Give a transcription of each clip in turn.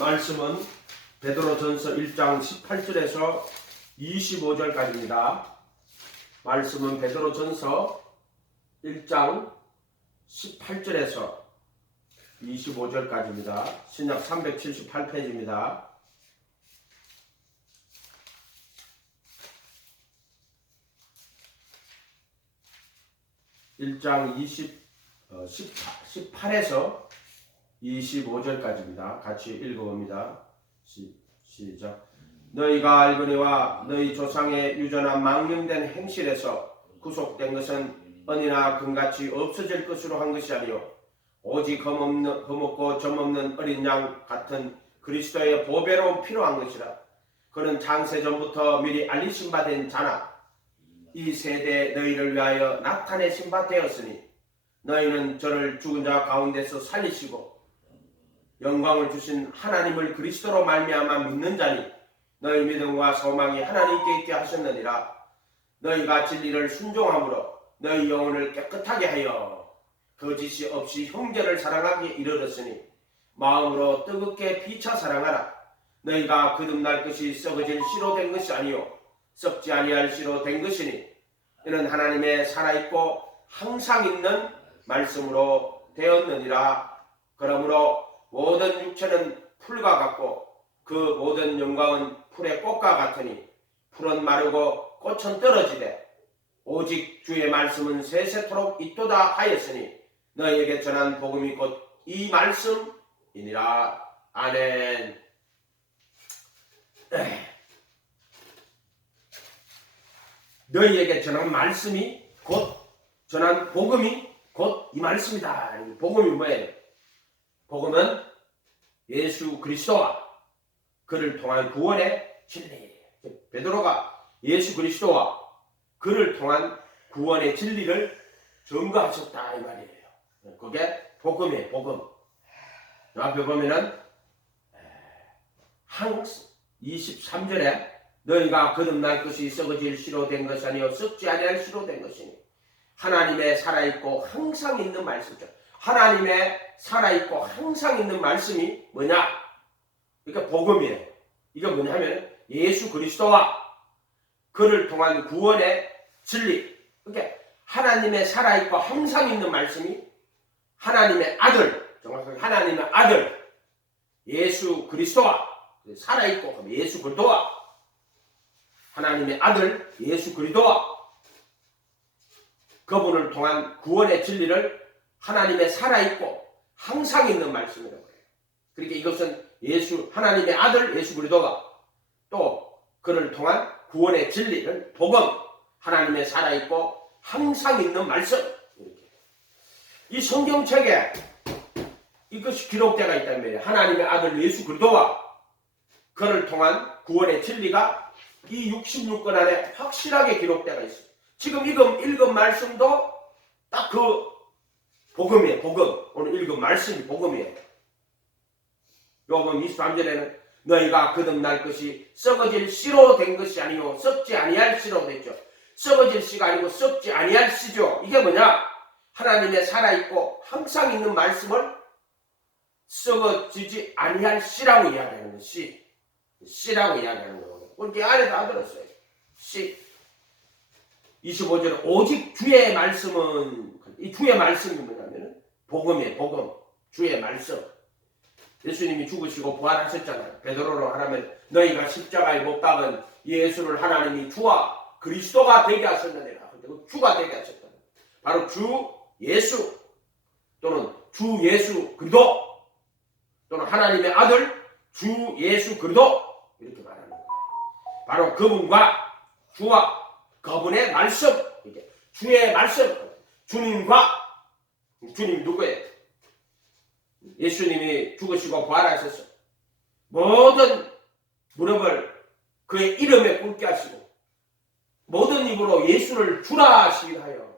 말씀은 베드로전서 1장 18절에서 25절까지입니다. 말씀은 베드로전서 1장 18절에서 25절까지입니다. 신약 378페이지입니다. (1장 18에서 25절까지입니다. 같이 읽어봅니다. 시작. 너희가 알거니와 너희 조상의 유전한 망령된 행실에서 구속된 것은 은이나 금같이 없어질 것으로 한 것이 아니요 오직 흠없고 점없는 어린 양 같은 그리스도의 보배로 필요한 것이라. 그는 창세전부터 미리 알리신 바 된 자나 이 세대에 너희를 위하여 나타내신 바 되었으니 너희는 저를 죽은 자 가운데서 살리시고 영광을 주신 하나님을 그리스도로 말미암아 믿는 자니 너희 믿음과 소망이 하나님께 있게 하셨느니라. 너희가 진리를 순종함으로 너희 영혼을 깨끗하게 하여 거짓이 없이 형제를 사랑하기에 이르렀으니 마음으로 뜨겁게 피차 사랑하라. 너희가 거듭날 것이 썩어질 씨로 된 것이 아니요 썩지 아니할 씨로 된 것이니 이는 하나님의 살아있고 항상 있는 말씀으로 되었느니라. 그러므로 모든 육체는 풀과 같고 그 모든 영광은 풀의 꽃과 같으니 풀은 마르고 꽃은 떨어지되 오직 주의 말씀은 세세토록 있도다 하였으니 너희에게 전한 복음이 곧 이 말씀이니라. 아멘. 너희에게 전한 말씀이 곧 전한 복음이 곧 이 말씀이다. 복음이 뭐예요? 복음은 예수 그리스도와 그를 통한 구원의 진리. 베드로가 예수 그리스도와 그를 통한 구원의 진리를 증거하셨다 이 말이에요. 그게 복음이에요. 복음. 앞에 보면은 23절에 너희가 거듭날 것이 썩어질 씨로 된 것이 아니요 썩지 아니할 씨로 된 것이니 하나님의 살아있고 항상 있는 말씀이죠. 하나님의 살아있고 항상 있는 말씀이 뭐냐? 그러니까 복음이에요. 이게 뭐냐 하면 예수 그리스도와 그를 통한 구원의 진리. 그러니까 하나님의 살아있고 항상 있는 말씀이 하나님의 아들, 정확하게 하나님의 아들 예수 그리스도와 살아있고 예수 그리스도와 하나님의 아들 예수 그리스도와 그분을 통한 구원의 진리를 하나님의 살아있고 항상 있는 말씀이라고 해요. 그러니까 이것은 하나님의 아들 예수 그리스도가 또 그를 통한 구원의 진리를 복음, 하나님의 살아있고 항상 있는 말씀. 이렇게. 이 성경책에 이것이 기록되어 있다는 말이에요. 하나님의 아들 예수 그리스도와 그를 통한 구원의 진리가 이 66권 안에 확실하게 기록되어 있어요. 지금 읽은 말씀도 딱 그 복음이에요. 복음. 오늘 읽은 말씀이 복음이에요. 요번 23절에는 너희가 거듭날 것이 썩어질 씨로 된 것이 아니요 썩지 아니할 씨로 됐죠. 썩어질 씨가 아니고 썩지 아니할 씨죠. 이게 뭐냐? 하나님의 살아있고 항상 있는 말씀을 썩어지지 아니할 씨라고 이야기하는 거예요. 씨라고 이야기하는 거예요. 그렇게 안에 다 들었어요. 씨. 25절에 오직 주의 말씀은, 이 주의 말씀이 뭐냐면 복음이에요. 복음. 주의 말씀. 예수님이 죽으시고 부활하셨잖아요. 베드로로 하라면 너희가 십자가에 못 박은 예수를 하나님이 주와 그리스도가 되게 하셨느니라. 주가 되게 하셨다. 바로 주 예수 또는 주 예수 그리스도 또는 하나님의 아들 주 예수 그리스도 이렇게 말하는 거예요. 바로 그분과 주와 그분의 말씀, 이게 주의 말씀, 주님과 주님 누구예요? 예수님이 죽으시고 부활하셔서 모든 무릎을 그의 이름에 꿇게 하시고 모든 입으로 예수를 주라 하시긴 하여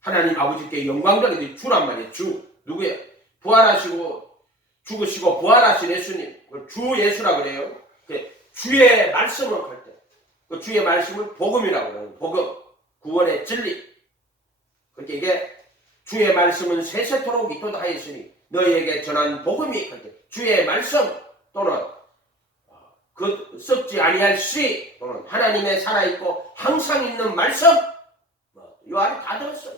하나님 아버지께 영광되는 주란 말이에요. 주 누구예요? 부활하시고 죽으시고 부활하신 예수님, 주 예수라 그래요. 주의 말씀을 할 때 그 주의 말씀을 복음이라고 해요. 복음, 구원의 진리. 그러니까 이게 주의 말씀은 세세토록 있도다 하였으니 너희에게 전한 복음이 주의 말씀 또는 그 썩지 아니할 씨 또는 하나님의 살아있고 항상 있는 말씀 이 안에 다 들었어요.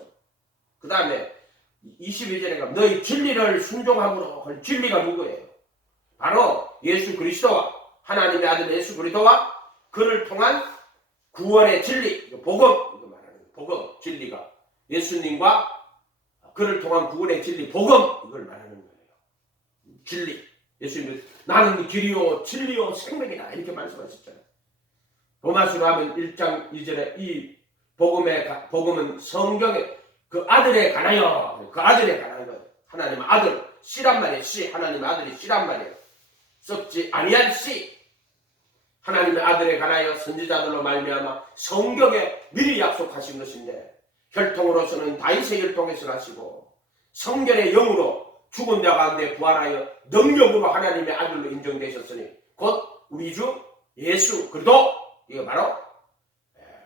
그 다음에 22절에 가면 너희 진리를 순종함으로 진리가 누구예요? 바로 예수 그리스도와 하나님의 아들 예수 그리스도와 그를 통한 구원의 진리 복음 이거 말하는 복음 진리가 예수님과 그를 통한 구원의 진리 복음 이걸 말하는 거예요. 진리 예수님은 나는 길이요 진리요 생명이다 이렇게 말씀하셨잖아요. 로마서로 하면 1장 2절에 이 복음은 성경의 그 아들에 관하여 그 아들에 관한 거예요. 하나님의 아들 씨란 말이에요. 씨 하나님의 아들이 씨란 말이에요. 썩지 아니한 씨 하나님의 아들에 관하여 선지자들로 말미암아 성경에 미리 약속하신 것인데 혈통으로서는 다윗의 혈통에서 나시고 성결의 영으로 죽은 자 가운데 부활하여 능력으로 하나님의 아들로 인정되셨으니 곧 우리 주 예수 그리스도 이거 바로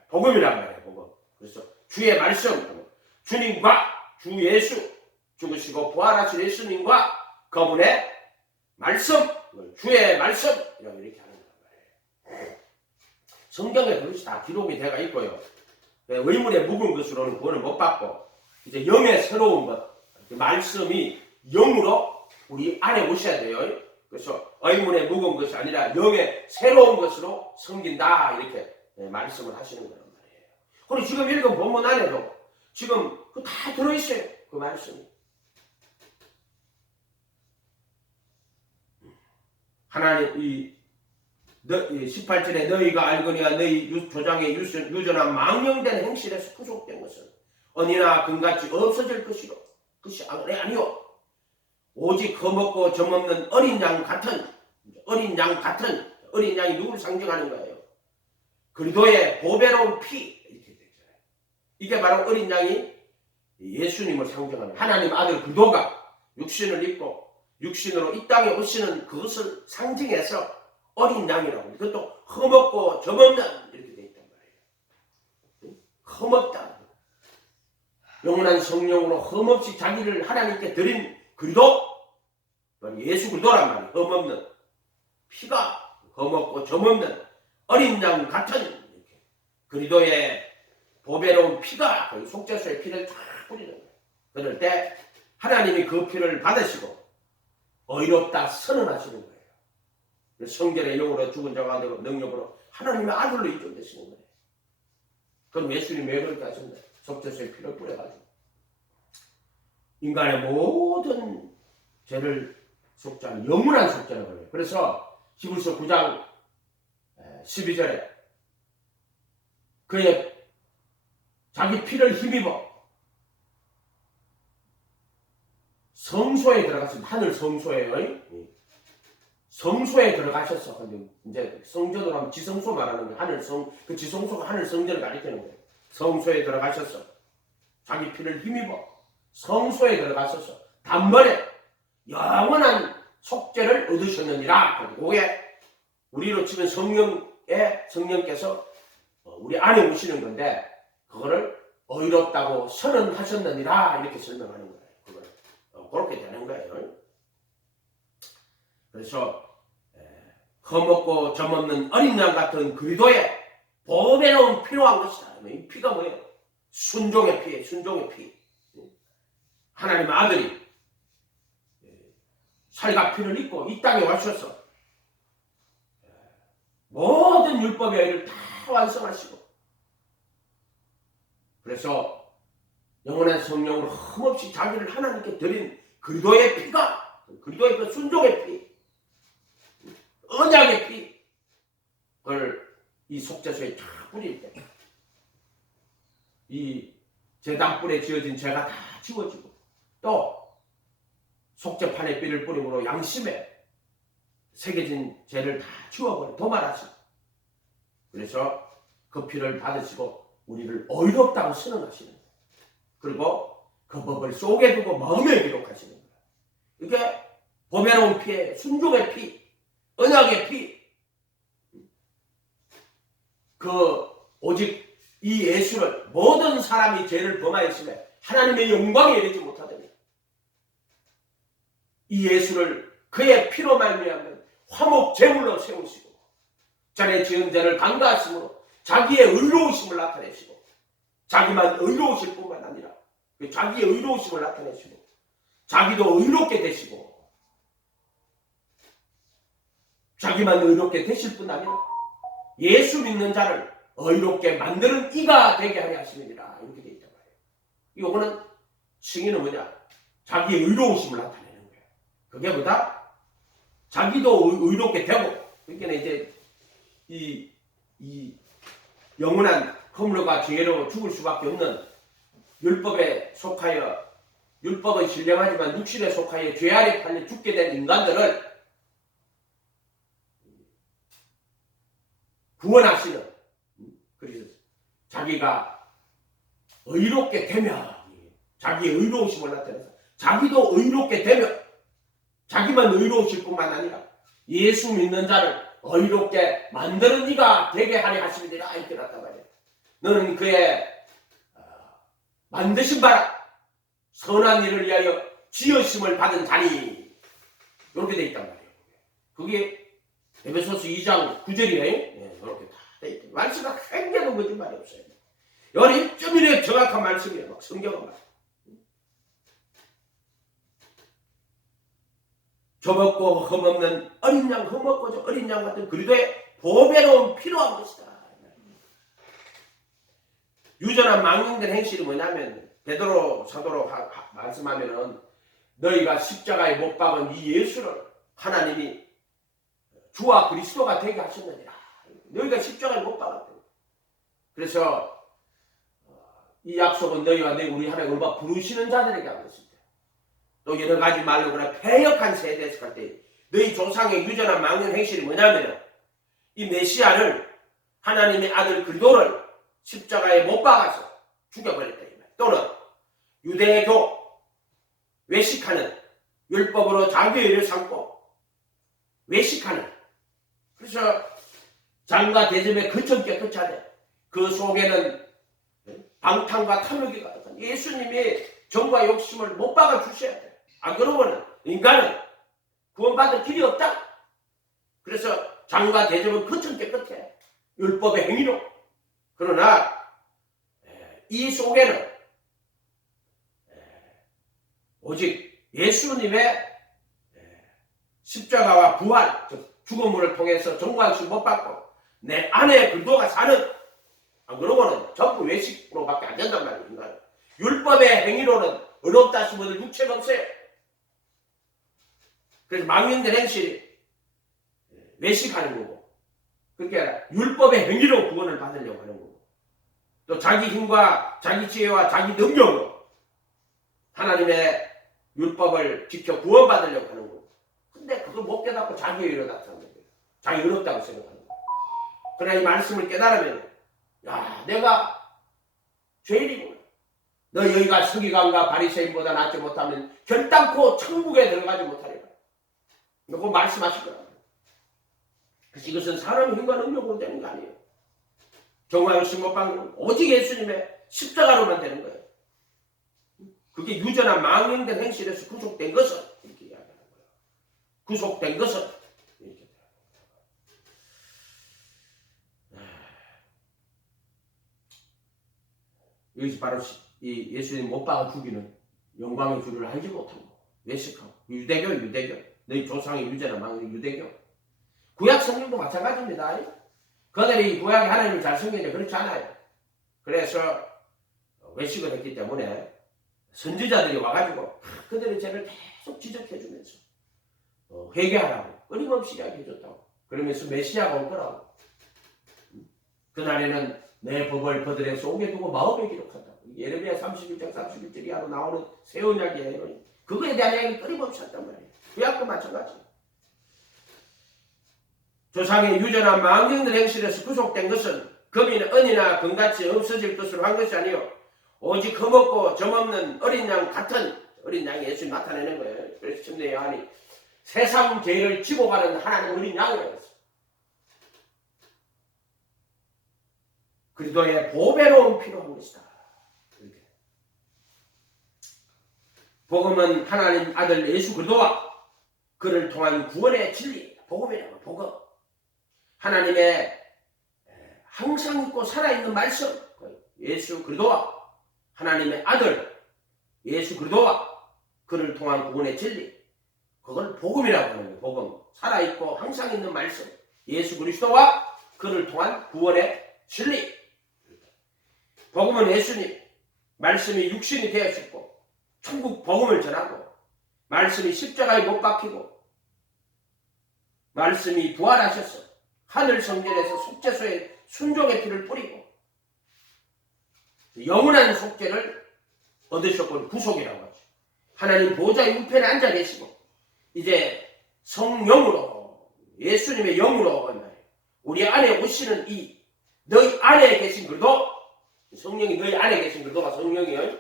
복음이란 말이에요. 복음. 그래서 주의 말씀 주님과 주 예수 죽으시고 부활하신 예수님과 그분의 말씀 주의 말씀 이렇게 하는 거예요. 성경에 그것이 다 기록이 되어 있고요. 의문에 묵은 것으로는 구원을 못 받고 이제 영의 새로운 것 말씀이 영으로 우리 안에 오셔야 돼요. 그래서 의문에 묵은 것이 아니라 영의 새로운 것으로 섬긴다 이렇게 말씀을 하시는 거란 말이에요. 그리고 지금 읽은 본문 안에도 지금 그 다 들어있어요. 그 말씀이. 하나님 이 18절에 너희가 알거니와 너희 조상의 유전한 망령된 행실에서 구속된 것은 언이나 금같이 없어질 것이로 그것이 아니요 오직 거먹고 점없는 어린 양 같은 어린 양이 누구를 상징하는 거예요? 그리스도의 보배로운 피 이렇게 되잖아요. 이게 바로 어린 양이 예수님을 상징하는 하나님 아들 그리스도가 육신을 입고 육신으로 이 땅에 오시는 그것을 상징해서 어린 양이라고. 그것도 흠없고 점없는 이렇게 되어 있단 말이에요. 흠없다. 영원한 성령으로 흠없이 자기를 하나님께 드린 그리스도 예수 그리스도란 말이에요. 흠없는 피가 흠없고 점없는 어린 양 같은 이렇게. 그리스도의 보배로운 피가 속죄소의 피를 쫙 뿌리는 거예요. 그럴 때 하나님이 그 피를 받으시고 의롭다 선언하시는 거예요. 성결의 영으로 죽은 자가 되고 능력으로 하나님의 아들로 인정되시는 거예요. 그럼 예수님이 왜 그렇게 하셨나요? 속죄소의 피를 뿌려가지고 인간의 모든 죄를 속죄하는 영원한 속죄라고 해요. 그래서 히브리서 9장 12절에 그의 자기 피를 힘입어 성소에 들어갔습니다. 하늘 성소에요. 성소에 들어가셔서 이제 성전으로 하면 지성소 말하는 거예요. 하늘성 그 지성소가 하늘 성전을 가리키는 거예요. 성소에 들어가셔서 자기 피를 힘입어 성소에 들어가셔서 단번에 영원한 속죄를 얻으셨느니라. 그게 우리로 치면 성령께서 우리 안에 오시는 건데 그거를 의롭다고 선언하셨느니라 이렇게 설명하는 거예요. 그걸 그렇게 되는 거예요. 그래서 흠없고 점없는 어린 양 같은 그리스도의 보배로운 필요한 것이다. 이 피가 뭐예요? 순종의 피예요. 순종의 피. 하나님의 아들이 살과 피를 입고 이 땅에 와셔서 모든 율법의 의를 다 완성하시고 그래서 영원한 성령으로 흠없이 자기를 하나님께 드린 그리스도의 피가 그리스도의 그 순종의 피 언약의 피 그걸 이 속죄소에 다 뿌릴 때 이 제단불에 지어진 죄가 다 지워지고 또 속죄판에 피를 뿌림으로 양심에 새겨진 죄를 다 지워버려 도말하시고 그래서 그 피를 받으시고 우리를 의롭다고 선언하시는 거예요. 그리고 그 법을 속에 두고 마음에 기록하시는 거예요. 이게 보배로운 피에 순종의 피 언약의 피 그 오직 이 예수를 모든 사람이 죄를 범하였음에 하나님의 영광에 이르지 못하더니 이 예수를 그의 피로 말미암는 화목 제물로 세우시고 전에 지은 죄를 간과하심으로 자기의 의로우심을 나타내시고 자기만 의로우실 뿐만 아니라 자기의 의로우심을 나타내시고 자기도 의롭게 되시고 자기만 의롭게 되실 뿐 아니라 예수 믿는 자를 의롭게 만드는 이가 되게 하려 하시느니라 이렇게 되어 있단 말이에요. 이거는 증인은 뭐냐? 자기의 의로우심을 나타내는 거예요. 그게 뭐다? 자기도 의롭게 되고 그러니까 이제 이 영원한 허물과 죄로 죽을 수밖에 없는 율법에 속하여 율법은 신령하지만 육신에 속하여 죄 아래 팔려 죽게 된 인간들을 구원하시는 그래서 자기가 의롭게 되며 자기의 의로우심을 나타내서 자기도 의롭게 되며 자기만 의로우실 뿐만 아니라 예수 믿는 자를 의롭게 만드는 이가 되게 하려 하시느니라 이렇게 났단 말이에요. 너는 그의 만드신 바라 선한 일을 위하여 지으심을 받은 자니 이렇게 돼 있단 말이에요. 그게 에베소서 2장 9절이에요. 네, 이렇게 다 돼 있다. 말씀이 굉장히 거짓말이 없어요. 여기 1.1에 정확한 말씀이에요. 막 성경은 말. 조먹고 흠없는 어린 양, 흠없고 어린 양 같은 그리도의 보배로운 필요한 것이다. 유전한 망령된 행실이 뭐냐면 베드로 사도로 말씀하면은 너희가 십자가에 못 박은 이 예수를 하나님이 주와 그리스도가 되게 하셨느니라. 너희가 십자가에 못 박았다. 그래서 이 약속은 너희와 우리 하나님 얼마 부르시는 자들에게 한 것입니다. 또 여러 가지 말로 그러나 패역한 세대에서 갈 때 너희 조상의 유전한 망령 행실이 뭐냐면 이 메시아를 하나님의 아들 그리스도를 십자가에 못 박아서 죽여버렸다. 또는 유대교 외식하는 율법으로 자기의를 삼고 외식하는 그래서 장과 대접에 그천 깨끗하되 그 속에는 방탕과 탐욕이 가득한 예수님이 정과 욕심을 못 박아 주셔야 돼. 안 그러면 인간은 구원받을 길이 없다. 그래서 장과 대접은 그천 깨끗해. 율법의 행위로. 그러나 이 속에는 오직 예수님의 십자가와 부활, 즉 죽음을 통해서 정과욕심 못 받고 내 안에 그리스도가 사는 안 그러고는 전부 외식으로밖에 안 된단 말이에요. 인간은. 율법의 행위로는 의롭다 싶어도 육체가 없어요. 그래서 망령된 행실이 외식하는 거고 그러니까 율법의 행위로 구원을 받으려고 하는 거고 또 자기 힘과 자기 지혜와 자기 능력으로 하나님의 율법을 지켜 구원받으려고 하는 거고 근데 그걸 못 깨닫고 자기의 의로 나타나는 거예요. 자기 의롭다고 생각하는 거예요. 그러나 이 말씀을 깨달으면 야 내가 죄인이구나. 너희가 서기관과 바리새인보다 낫지 못하면 결단코 천국에 들어가지 못하리라. 이거 말씀하실 거라. 그래서 이것은 사람의 힘과 능력으로 되는 거 아니에요. 정화욕심 못 받는 건 오직 예수님의 십자가로만 되는 거예요. 그게 유전한 망령된 행실에서 구속된 것은 이렇게 이야기하는 거예요. 구속된 것은 이렇게. 여기서 바로 이 예수님 못 박아 죽이는 영광의 주를 알지 못하고 외식하고 유대교 너희 조상의 유전한 망령 유대교 구약 성경도 마찬가지입니다. 그들이 구약에 하나님을 잘 섬기는데 그렇지 않아요. 그래서 외식을 했기 때문에 선지자들이 와가지고 그들의 죄를 계속 지적해주면서 회개하라고 끊임없이 이야기해줬다고 그러면서 메시아가 올 거라고 그날에는 내 법을 그들의 속에 두고 마음에 기록한다고 예레미야 31장 31절 이하로 나오는 새 언약이에요. 그거에 대한 이야기 끊임없이 했단 말이에요. 구약도 마찬가지. 조상의 유전한 망령된 행실에서 구속된 것은 금이나 은이나 금같이 없어질 것으로 한 것이 아니요 오직 흠없고 점없는 어린 양 같은 어린 양이 예수님 나타내는 거예요. 그래서 침례 요한이 세상 죄를 지고 가는 하나님 어린 양이라고 했어요. 그리스도의 보배로운 필요한 것이다. 이렇게. 복음은 하나님 아들 예수 그리스도와 그를 통한 구원의 진리, 복음이라고 복음. 하나님의 항상 있고 살아있는 말씀, 예수 그리스도와 하나님의 아들 예수 그리스도와 그를 통한 구원의 진리, 그걸 복음이라고 하는 거예요. 복음. 살아있고 항상 있는 말씀, 예수 그리스도와 그를 통한 구원의 진리. 복음은 예수님, 말씀이 육신이 되었고 천국 복음을 전하고, 말씀이 십자가에 못 박히고, 말씀이 부활하셔서 하늘 성전에서 속죄소에 순종의 피를 뿌리고 영원한 속죄를 얻으셨고 구속이라고 하죠. 하나님 보좌의 우편에 앉아 계시고 이제 성령으로, 예수님의 영으로 우리 안에 오시는 이 너희 안에 계신 그리스도, 성령이 너희 안에 계신 그리스도가 성령이에요.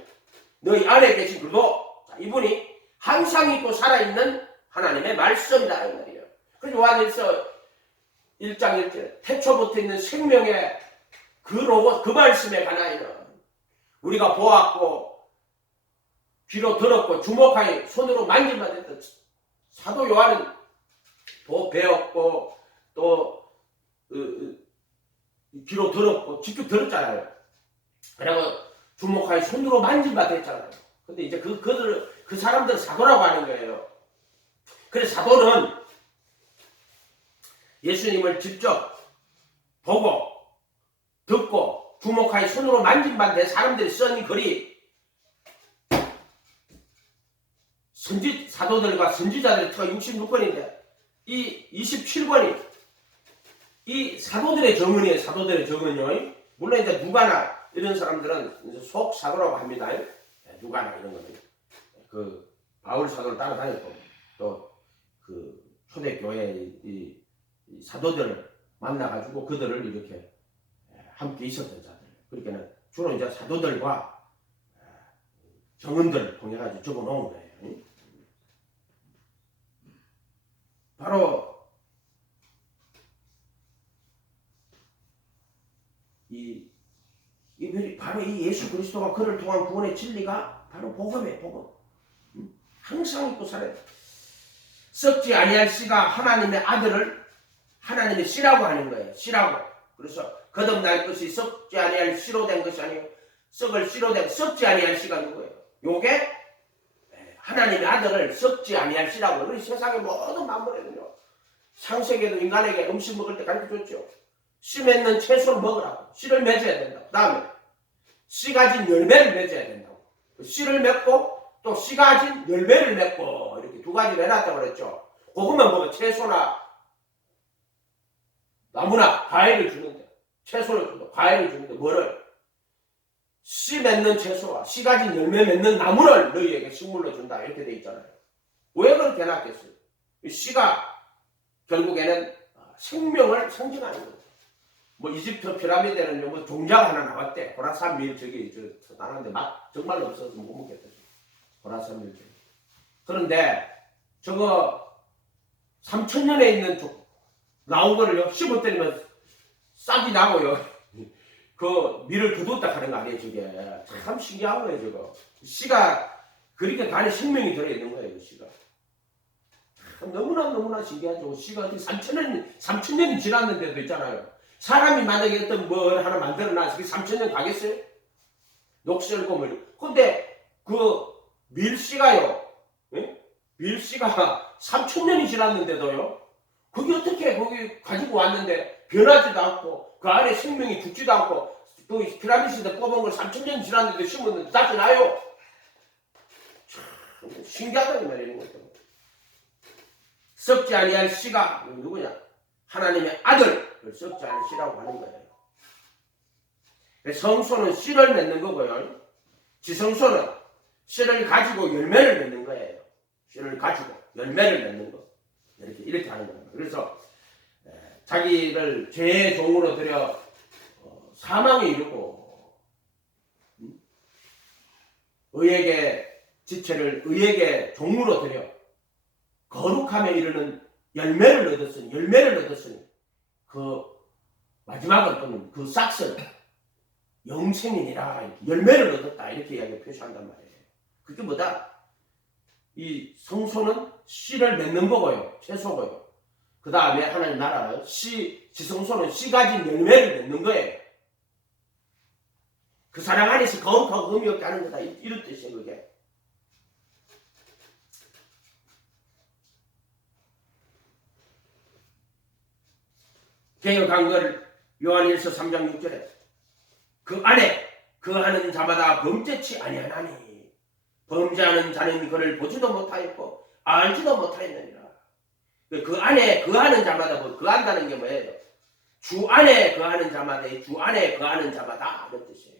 너희 안에 계신 그리스도, 이분이 항상 있고 살아있는 하나님의 말씀이다 이 말이에요. 그래서 요한일서 1장 1절 태초부터 있는 생명의 그 로고, 그 말씀에 관하여는 우리가 보았고 귀로 들었고 주목하여 손으로 만질만 했던 사도 요한은 배웠고 또 귀로 들었고 직접 들었잖아요. 그리고 주목하여 손으로 만질만 했잖아요. 근데 이제 그 사람들은 사도라고 하는 거예요. 그래서 사도는 예수님을 직접 보고 듣고 주목하여 손으로 만진만 된 사람들이 쓴 글이 사도들과 선지자들의 터가 66권인데 이 27권이 이 사도들의 정언이에요. 사도들의 정언이요. 물론 이제 누가나 이런 사람들은 이제 속 사도라고 합니다. 누가나 이런 거는 그 바울 사도를 따라다녔고 또 그 초대교회 이 사도들을 만나가지고 그들을 이렇게 함께 있었던 자들. 그러니까 주로 이제 사도들과 정언들을 통해 가지고 적어 놓은 거예요. 바로 바로 이 예수 그리스도가 그를 통한 구원의 진리가 바로 복음이에요. 복음. 항상 있고 살아요. 썩지 아니할 씨가 하나님의 아들을 하나님의 씨라고 하는 거예요. 씨라고. 그래서 거듭날 것이 썩지 아니할 씨로 된 것이 아니고 썩을 씨로 된 썩지 아니할 씨가 누구예요? 요게 하나님의 아들을 썩지 아니할 씨라고. 우리 세상의 모든 만물에는요. 창세기에도 인간에게 음식 먹을 때 가르쳐줬죠. 씨 맺는 채소를 먹으라고. 씨를 맺어야 된다. 그 다음에 씨 가진 열매를 맺어야 된다고. 씨를 맺고 또 씨 가진 열매를 맺고 이렇게 두 가지를 해놨다고 그랬죠. 그것만 보면 채소나 나무나 과일을 주는데, 채소를 주는데, 과일을 주는데 뭐를? 씨 맺는 채소와 씨 가진 열매 맺는 나무를 너희에게 식물로 준다 이렇게 돼 있잖아요. 왜 그렇게 해놨겠어요? 씨가 결국에는 생명을 상징하는 거예요. 뭐 이집트 피라미드에는 뭐 종자가 하나 나왔대. 호라산 밀 저기 나는데 맛 정말 없어서 못 먹겠다. 호라산 밀 저기. 그런데 저거 3000년에 있는 나온 거를요 씹어 때리면 싹이 나고요. 그 밀을 거두었다 하는 거 아니에요 저게. 참 신기한 거예요 저거. 씨가 그렇게 간에 생명이 들어있는 거예요 그 씨가. 너무나 신기하죠. 씨가 어떻게 3000년이 지났는데도 있잖아요. 사람이 만약에 어떤 뭘 하나 만들어놔서 3000년 가겠어요? 녹슬고물. 근데 그 밀씨가요. 예? 밀씨가 3000년이 지났는데도요. 그게 어떻게 거기 가지고 왔는데 변하지도 않고 그 안에 생명이 죽지도 않고 또 피라미드에서 뽑은 걸 3000년 지났는데 심었는데 다시 나요. 참 신기하다 이 말이에요. 썩지 아니할 씨가 누구냐? 하나님의 아들을 썩지 않은 씨라고 하는 거예요. 성소는 씨를 맺는 거고요. 지성소는 씨를 가지고 열매를 맺는 거예요. 씨를 가지고 열매를 맺는 거. 이렇게 하는 거예요. 그래서 자기를 죄의 종으로 들여 사망에 이르고 의에게 지체를 의에게 종으로 들여 거룩함에 이르는 열매를 얻었으니 그 마지막은 또는 그 싹은 영생이니라 열매를 얻었다 이렇게 이야기 표시한단 말이에요. 그게 뭐다? 이 성소는 씨를 맺는 거고요. 채소고요. 그 다음에 하나님 나라는 지성소는 씨 가진 열매를 맺는 거예요. 그 사랑 안에서 거룩하고 의미 없게 하는 거다. 이런 뜻이에요, 그게. 개혁한 걸 요한일서 3장 6절에 그 안에 거하는 자마다 범죄치 아니하나니 범죄하는 자는 그를 보지도 못하였고 알지도 못하였느니라. 그 안에 거하는 자마다 거한다는 게 뭐예요? 주 안에 거하는 자마다 주 안에 거하는 자마다 이런 뜻이에요.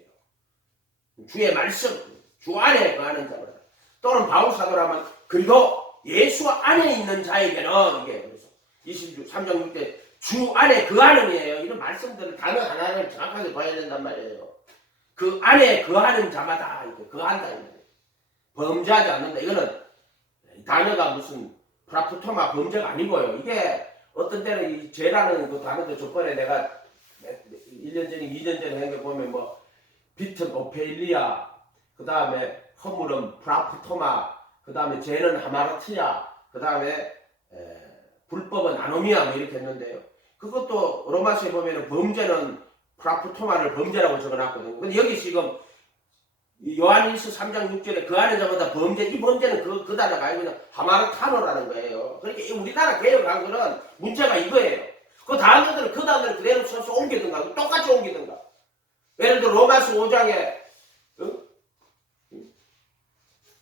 주의 말씀 주 안에 거하는 자마다 또는 바울 사도라면 그리고 예수 안에 있는 자에게는 이게 그래서 23장 6대 주 안에 거하는 이에요. 이런 말씀들을 단어 하나를 정확하게 봐야 된단 말이에요. 그 안에 거하는 자마다 거한다. 범죄하지 않는다. 이거는 단어가 무슨 프라프토마 범죄가 아니고요. 이게 어떤 때는 이 죄라는 그 단어도 저번에 내가 1년 전에 2년 전에 한 게 보면 뭐 비튼 오페일리아 그 다음에 허물은 프라프토마 그 다음에 죄는 하마르티아 그 다음에 불법은 아노미아 뭐 이렇게 했는데요. 그것도 로마서에 보면 범죄는 프라프토마를 범죄라고 적어놨거든요. 근데 여기 지금 요한일서 3장 6절에 그 안에 자마다 범죄, 이 범죄는 그 단어가 아니고 하마르타노라는 거예요. 그러니까 우리나라 개혁한 거는 문제가 이거예요. 그 단어들을 그대로 써서 옮기든가 똑같이 옮기든가. 예를 들어 로마서 5장에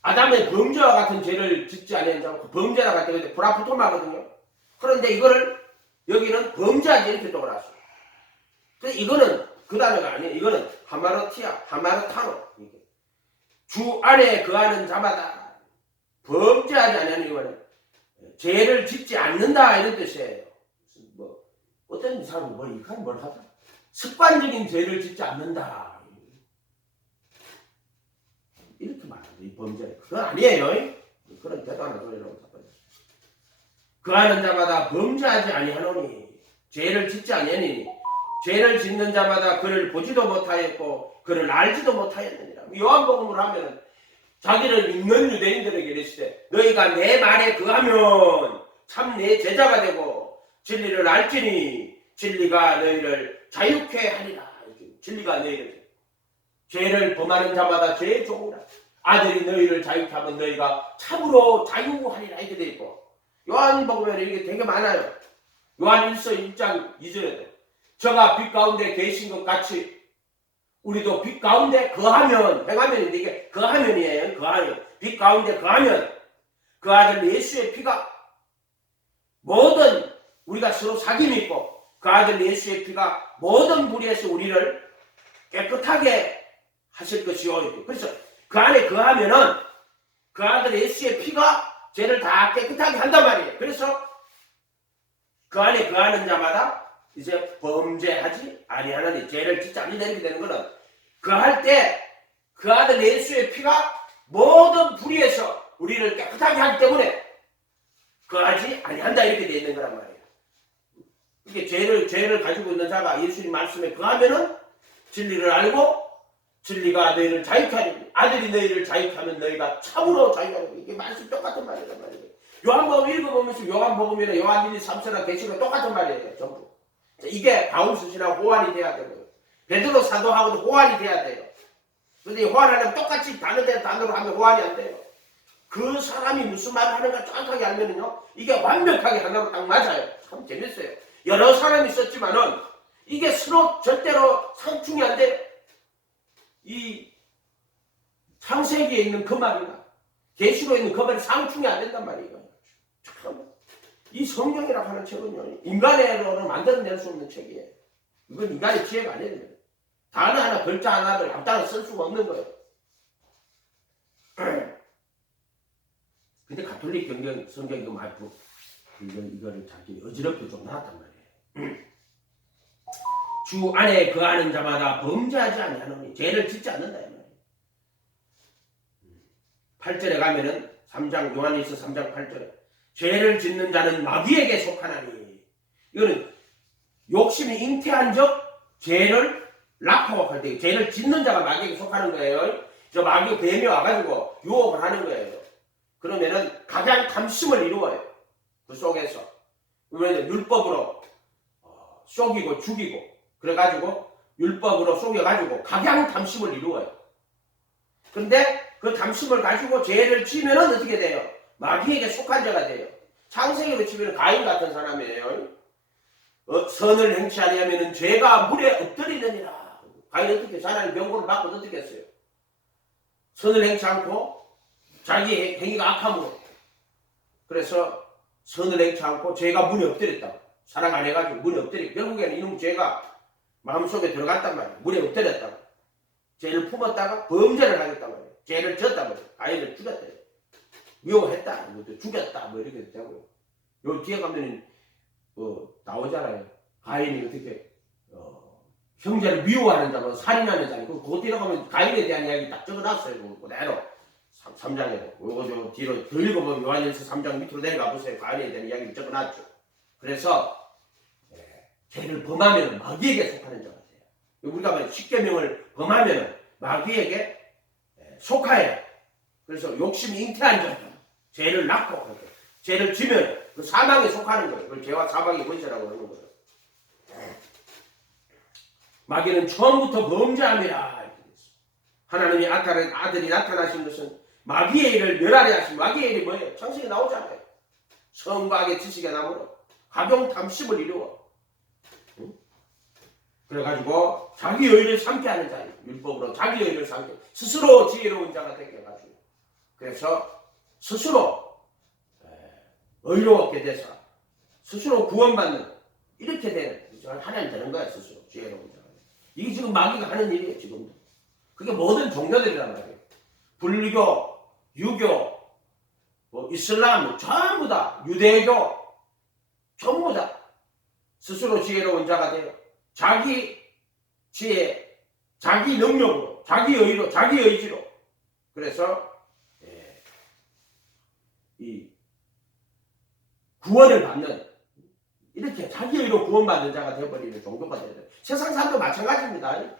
아담의 범죄와 같은 죄를 짓지 아니하는 범죄라고 할 때 프라프토마거든요. 그런데 이거를 여기는 범죄하지 이렇게 적어놨어요. 그래서 이거는 그 단어가 아니에요. 이거는 하마르티아, 하마르타노. 주 안에 거하는 자마다 범죄하지 않는 이거는 죄를 짓지 않는다 이런 뜻이에요. 뭐 어떤 사람이 뭘 하다 습관적인 죄를 짓지 않는다 이렇게 말합니다. 이 범죄 그건 아니에요. 그런 대단한 소리라고 답합니다. 거하는 자마다 범죄하지 아니하노니 죄를 짓지 아니하니 죄를 짓는 자마다 그를 보지도 못하였고 그를 알지도 못하였느니라. 요한복음을 하면은 자기를 믿는 유대인들에게 이르시되 너희가 내 말에 거하면 참 내 제자가 되고 진리를 알지니 진리가 너희를 자유케 하리라. 진리가 너희를 죄를 범하는 자마다 죄의 종이라. 아들이 너희를 자유케 하면 너희가 참으로 자유하리라 이렇게 되어 있고 요한복음에 이게 되게 많아요. 요한일서 1장 2절에도 저가 빛 가운데 계신 것 같이 우리도 빛 가운데 거하면 행하면인데 이게 거하면이에요. 거하면 빛 가운데 거하면 그 아들 예수의 피가 모든 우리가 서로 사귐이 있고 그 아들 예수의 피가 모든 불의에서 우리를 깨끗하게 하실 것이요. 그래서 그 안에 거하면은 그 아들 예수의 피가 죄를 다 깨끗하게 한단 말이에요. 그래서 그 안에 거하는 자마다 이제 범죄하지 아니하느니 죄를 짓지 않는다 이렇게 되는 거는 거할 때 그 아들 예수의 피가 모든 불의에서 우리를 깨끗하게 하기 때문에 거하지 아니한다 이렇게 되어 있는 거란 말이에요. 이게 죄를 가지고 있는 자가 예수님 말씀에 거하면은 진리를 알고 진리가 너희를 자유케 하니 아들이 너희를 자유케 하면 너희가 참으로 자유하고 이게 말씀 똑같은 말이란 말이에요. 요한복음 읽어보면서 요한복음이나 요한 1, 2, 3서나 계시가 똑같은 말이에요. 전부. 이게 바울 서신하고 호환이 돼야 되고요. 베드로 사도하고도 호환이 돼야 돼요. 근데 호환하려면 똑같이 단어로 하면 호환이 안 돼요. 그 사람이 무슨 말을 하는가 정확하게 알면은요, 이게 완벽하게 하나로 딱 맞아요. 참 재밌어요. 여러 사람이 썼지만은 이게 서로 절대로 상충이 안 돼요. 이 창세기에 있는 그 말이나 계시록에 있는 그 말이 상충이 안 된단 말이에요. 참, 이 성경이라고 하는 책은요, 인간으로는 만들어낼 수 없는 책이에요. 이건 인간의 지혜가 아니에요. 단어 하나, 글자 하나를 앞단어 쓸 수가 없는 거예요. 근데 가톨릭 성경 이거 말고 이거를 자기 어지럽게 좀 나왔단 말이에요. 주 안에 거하는 자마다 범죄하지 아니하노니 죄를 짓지 않는다 이 말이에요. 8절에 가면은 3장 요한일서 3장 8절에 죄를 짓는 자는 마귀에게 속하나니 이거는 욕심이 잉태한 적 죄를 낙하고 할 때 죄를 짓는 자가 마귀에게 속하는 거예요. 저 마귀 뱀이 와가지고 유혹을 하는 거예요. 그러면은 가장 탐심을 이루어요. 그 속에서. 그러면 율법으로 속이고 죽이고 그래가지고 율법으로 속여가지고 가장 탐심을 이루어요. 그런데 그 탐심을 가지고 죄를 지면은 어떻게 돼요? 마귀에게 속한 자가 돼요. 창세기로 치면 가인 같은 사람이에요. 선을 행치 아니하면 죄가 물에 엎드리느니라. 가인 어떻게 하나님 명분을 받고 어떻게 했어요? 선을 행치 않고 자기 행위가 악함으로. 그래서 선을 행치 않고 죄가 문에 엎드렸다. 사랑 안 해가지고 문에 엎드리고 결국에는 이놈 죄가 마음속에 들어갔단 말이에요. 문에 엎드렸다. 죄를 품었다가 범죄를 하겠단 말이에요. 죄를 졌단 말이에요. 가인을 죽였다. 미워했다. 죽였다. 뭐 이렇게 되고요. 요 뒤에 가면은 나오잖아요. 가인이 어떻게 형제를 미워하는 자고 살인하는 자고 그거 뒤로 가면 가인에 대한 이야기 딱 적어놨어요. 그대로 3장에 요거 저 뒤로 더 읽어보면 요한일서 3장 밑으로 내려가 보세요. 가인에 대한 이야기를 적어놨죠. 그래서 죄를 범하면 마귀에게 속하는 자가 돼요. 우리가 십계명을 범하면 마귀에게 속하여. 그래서 욕심이 잉태한 자, 죄를 낳고 죄를 지면 그 사망에 속하는 거예요. 그걸 죄와 사망의 권세라고 하는 거예요. 마귀는 처음부터 범죄함이라. 하나님의 아들이 나타나신 것은 마귀의 일을 멸하려 하신 마귀의 일이 뭐예요? 창세기 나오잖아요. 성과 악의 지식의 나무로 가병 탐심을 이루어. 그래가지고 자기 의를 삼게 하는 자예요. 율법으로 자기 의를 삼게. 스스로 지혜로운 자가 되게 해가지고. 그래서 스스로 의로웠게 돼서 스스로 구원받는 이렇게 되는 하나님 되는 거야. 스스로 지혜로운 자가. 이게 지금 마귀가 하는 일이에요. 지금도. 그게 모든 종교들이란 말이에요. 불교, 유교, 이슬람 전부 다 유대교 전부 다 스스로 지혜로운 자가 돼요. 자기 지혜, 자기 능력으로, 자기 의로, 자기 의지로. 그래서 이 구원을 받는 이렇게 자기 의로 구원받는 자가 되어버리는 종교가 되어요. 세상 사람도 마찬가지입니다.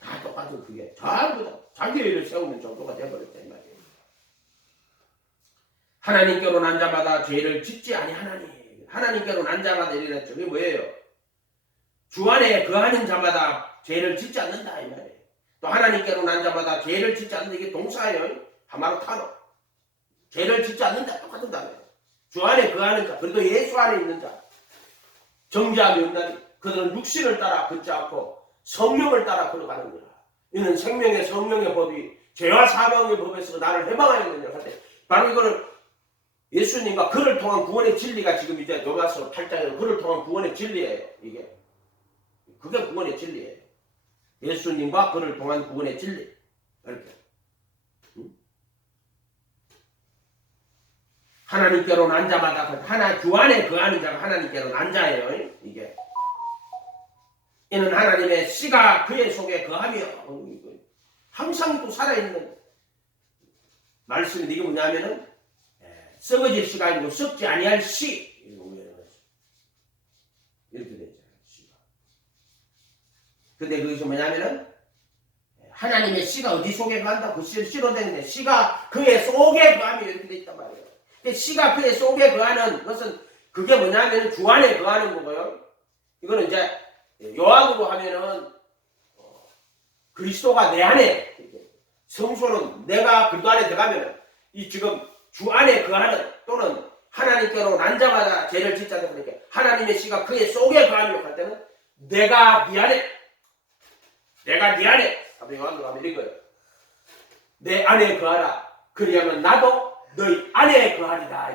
다 똑같은 그게 전부 다 자기 의를 세우는 종교가 되어버렸다 이 말이에요. 하나님께로 난 자마다 죄를 짓지 아니하나니. 하나님께로 난 자마다 이랬죠. 그게 뭐예요? 주 안에 거하는 자마다 죄를 짓지 않는다 이 말이에요. 또 하나님께로 난 자마다 죄를 짓지 않는다. 이게 동사예요. 하마르타노. 죄를 짓지 않는다. 똑같은 단어예요. 주 안에 거하는 자, 그래도 예수 안에 있는 자. 정죄함이 없나니 그들은 육신을 따라 걷지 않고 성령을 따라 걸어가는 거라. 이는 생명의 성령의 법이 죄와 사망의 법에서 나를 해방하였느냐 할 때 바로 이거를 예수님과 그를 통한 구원의 진리가 지금 이제 로마서 8장에 그를 통한 구원의 진리예요. 이게 그게 구원의 진리예요. 예수님과 그를 통한 구원의 진리. 이렇게 하나님께로 난 자마다 주 안에 거하는 자가 하나님께로 난 자예요. 이게 이는 하나님의 씨가 그의 속에 거하며 항상 또 살아있는 말씀이 이게 뭐냐면은 썩어질 씨가 아니고 썩지 아니할 씨 이렇게 되잖아요. 씨가. 근데 그것이 뭐냐면은 하나님의 씨가 어디 속에 거한다? 그 씨로 되는데 씨가 그의 속에 거하며 이렇게 돼 있단 말이에요. 씨가 그의 속에 거하는 것은 그게 뭐냐면 주 안에 거하는 거고요. 이거는 이제 요한으로 하면은 그리스도가 내 안에 성소는 내가 그리스도 안에 들어가면 이 지금 주 안에 거하는 또는 하나님께로 난 자마다 죄를 짓지 않는 거니까 하나님의 씨가 그의 속에 거하며 할 때는 내가 네 안에 한번 요한으로 하면 이거예요. 내 안에 거하라. 그리하면 나도 너희 안에 거하리라.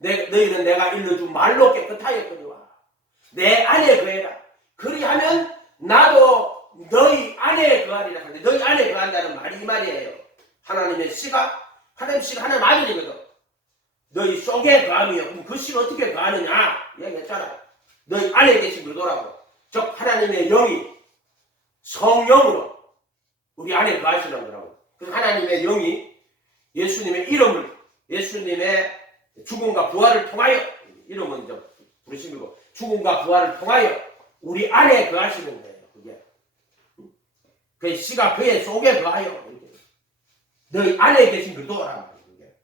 이렇게 너희는 내가 일러준 말로 깨끗하였거니와 내 안에 거해라. 그리하면 나도 너희 안에 거하리라. 하는데 너희 안에 거한다는 말이 이 말이에요. 하나님의 씨가 하나님 아들이거든. 너희 속에 거하며 그럼 그 씨가 어떻게 거하느냐 얘기했잖아. 너희 안에 계신 그거라고. 즉 하나님의 영이 성령으로 우리 안에 거하시는 거라고. 그래서 하나님의 영이 예수님의 이름을 예수님의 죽음과 부활을 통하여 이름은 이제 부르심이고 죽음과 부활을 통하여 우리 안에 거하시는 거예요. 그게 그 씨가 그의 속에 거하여 너희 안에 계신 그리스도란 말이에요. 그게.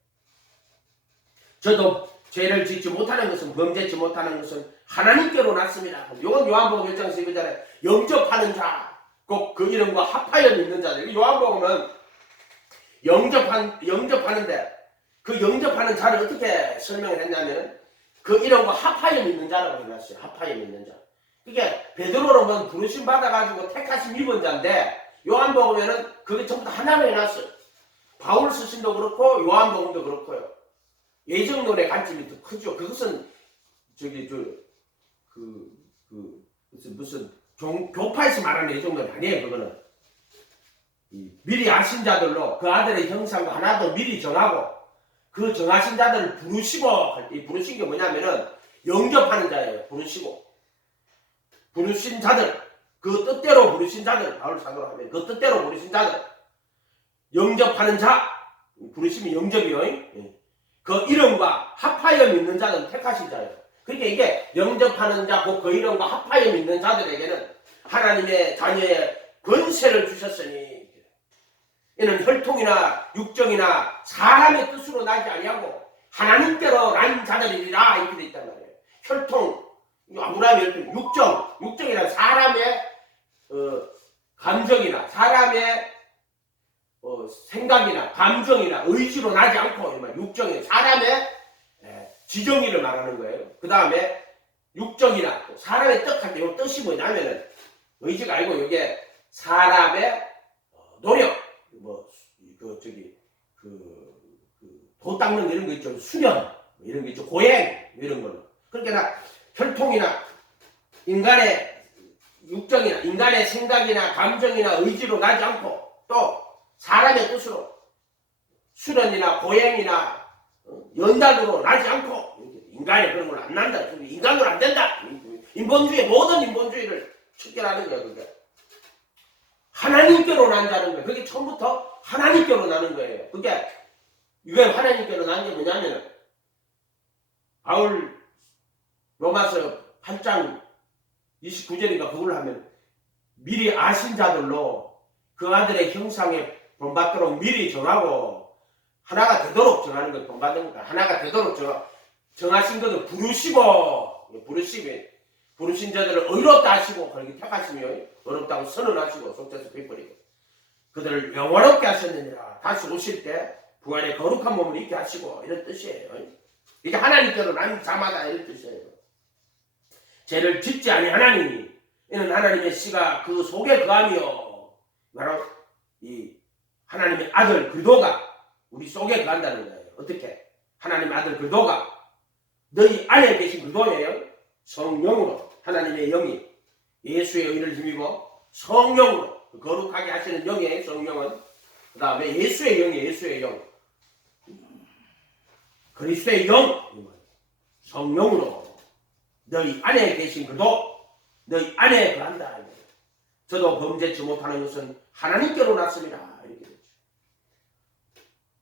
저도 죄를 짓지 못하는 것은 범죄치 못하는 것은 하나님께로 났습니다. 이건 요한복음 1장 12절에 영접하는 자, 꼭 그 이름과 합하여 믿는 자들. 요한복음은 영접하는데 그 영접하는 자를 어떻게 설명을 했냐면 그 이름과 합하여 믿는 자라고 해놨어요. 합하여 믿는 자. 그게 베드로로는 부르심 받아가지고 택하심 입은 자인데 요한복음에는 그게 전부 다 하나로 해놨어요. 바울 스신도 그렇고 요한복음도 그렇고요. 예정론의 관점이 더 크죠. 그것은 무슨 교파에서 말하는 예정론 아니에요. 그거는 미리 아신 자들로 그 아들의 형상과 하나도 미리 정하고 그 정하신 자들을 부르시고, 이 부르신 게 뭐냐면은 영접하는 자예요. 부르신 자들, 그 뜻대로 부르신 자들, 바울 사도로 하면 그 뜻대로 부르신 자들, 영접하는 자, 부르심이 영접이요. 그 이름과 합하여 믿는 자는 택하신 자예요. 그러니까 이게 영접하는 자, 그 이름과 합하여 믿는 자들에게는 하나님의 자녀의 권세를 주셨으니 이는 혈통이나 육정이나 사람의 뜻으로 나지 아니하고 하나님께로 난 자들이라 이렇게 돼 있단 말이에요. 혈통, 아브라함의 혈통, 육정이란 사람의 감정이나 사람의 생각이나 감정이나 의지로 나지 않고 육정이 사람의 지정의를 말하는 거예요. 그 다음에 육정이나 사람의 뜻할 때 이 뜻이 뭐냐면은 의지가 아니고 이게 사람의 노력, 도 닦는 이런 거 있죠. 수련 이런 거 있죠. 고행 이런 거는. 그러니까 혈통이나 인간의 육정이나 인간의 생각이나 감정이나 의지로 나지 않고 또 사람의 뜻으로 수련이나 고행이나 연단으로 나지 않고 인간의 그런 걸 안 난다. 인간으로 안 된다. 인본주의 모든 인본주의를 척결하는 거예요. 그게 하나님께로 난다는 거예요. 그게 처음부터 하나님께로 나는 거예요. 그게 이게 하나님께로 난 게 뭐냐면 바울 로마서 8장 29절인가 그걸 하면 미리 아신 자들로 그 아들의 형상에 본받도록 미리 정하고 하나가 되도록 정하는 걸 본받는 겁니다. 하나가 되도록 정하신 것을 부르신 자들을 의롭다 하시고 그렇게 택하시며 의롭다고 선언하시고 속죄서 베풀이고 그들을 영원롭게 하셨느니라. 다시 오실 때 부활의 거룩한 몸을 입게 하시고 이런 뜻이에요. 이게 하나님께로 난 자마다 이런 뜻이에요. 죄를 짓지 아니하나니 이는 하나님의 씨가 그 속에 거하며 바로 이 하나님의 아들 그리스도가 우리 속에 거한다는 거예요. 어떻게? 하나님의 아들 그리스도가 너희 안에 계신 그리스도예요. 성령으로 하나님의 영이 예수의 의를 힘입어 성령으로 거룩하게 하시는 영이에요. 성령은 그 다음에 예수의 영이에요. 예수의 영 그리스도의 영 성령으로 너희 안에 계신 그도 너희 안에 거한다. 저도 범죄치 못하는 것은 하나님께로 났습니다. 이렇게 되죠.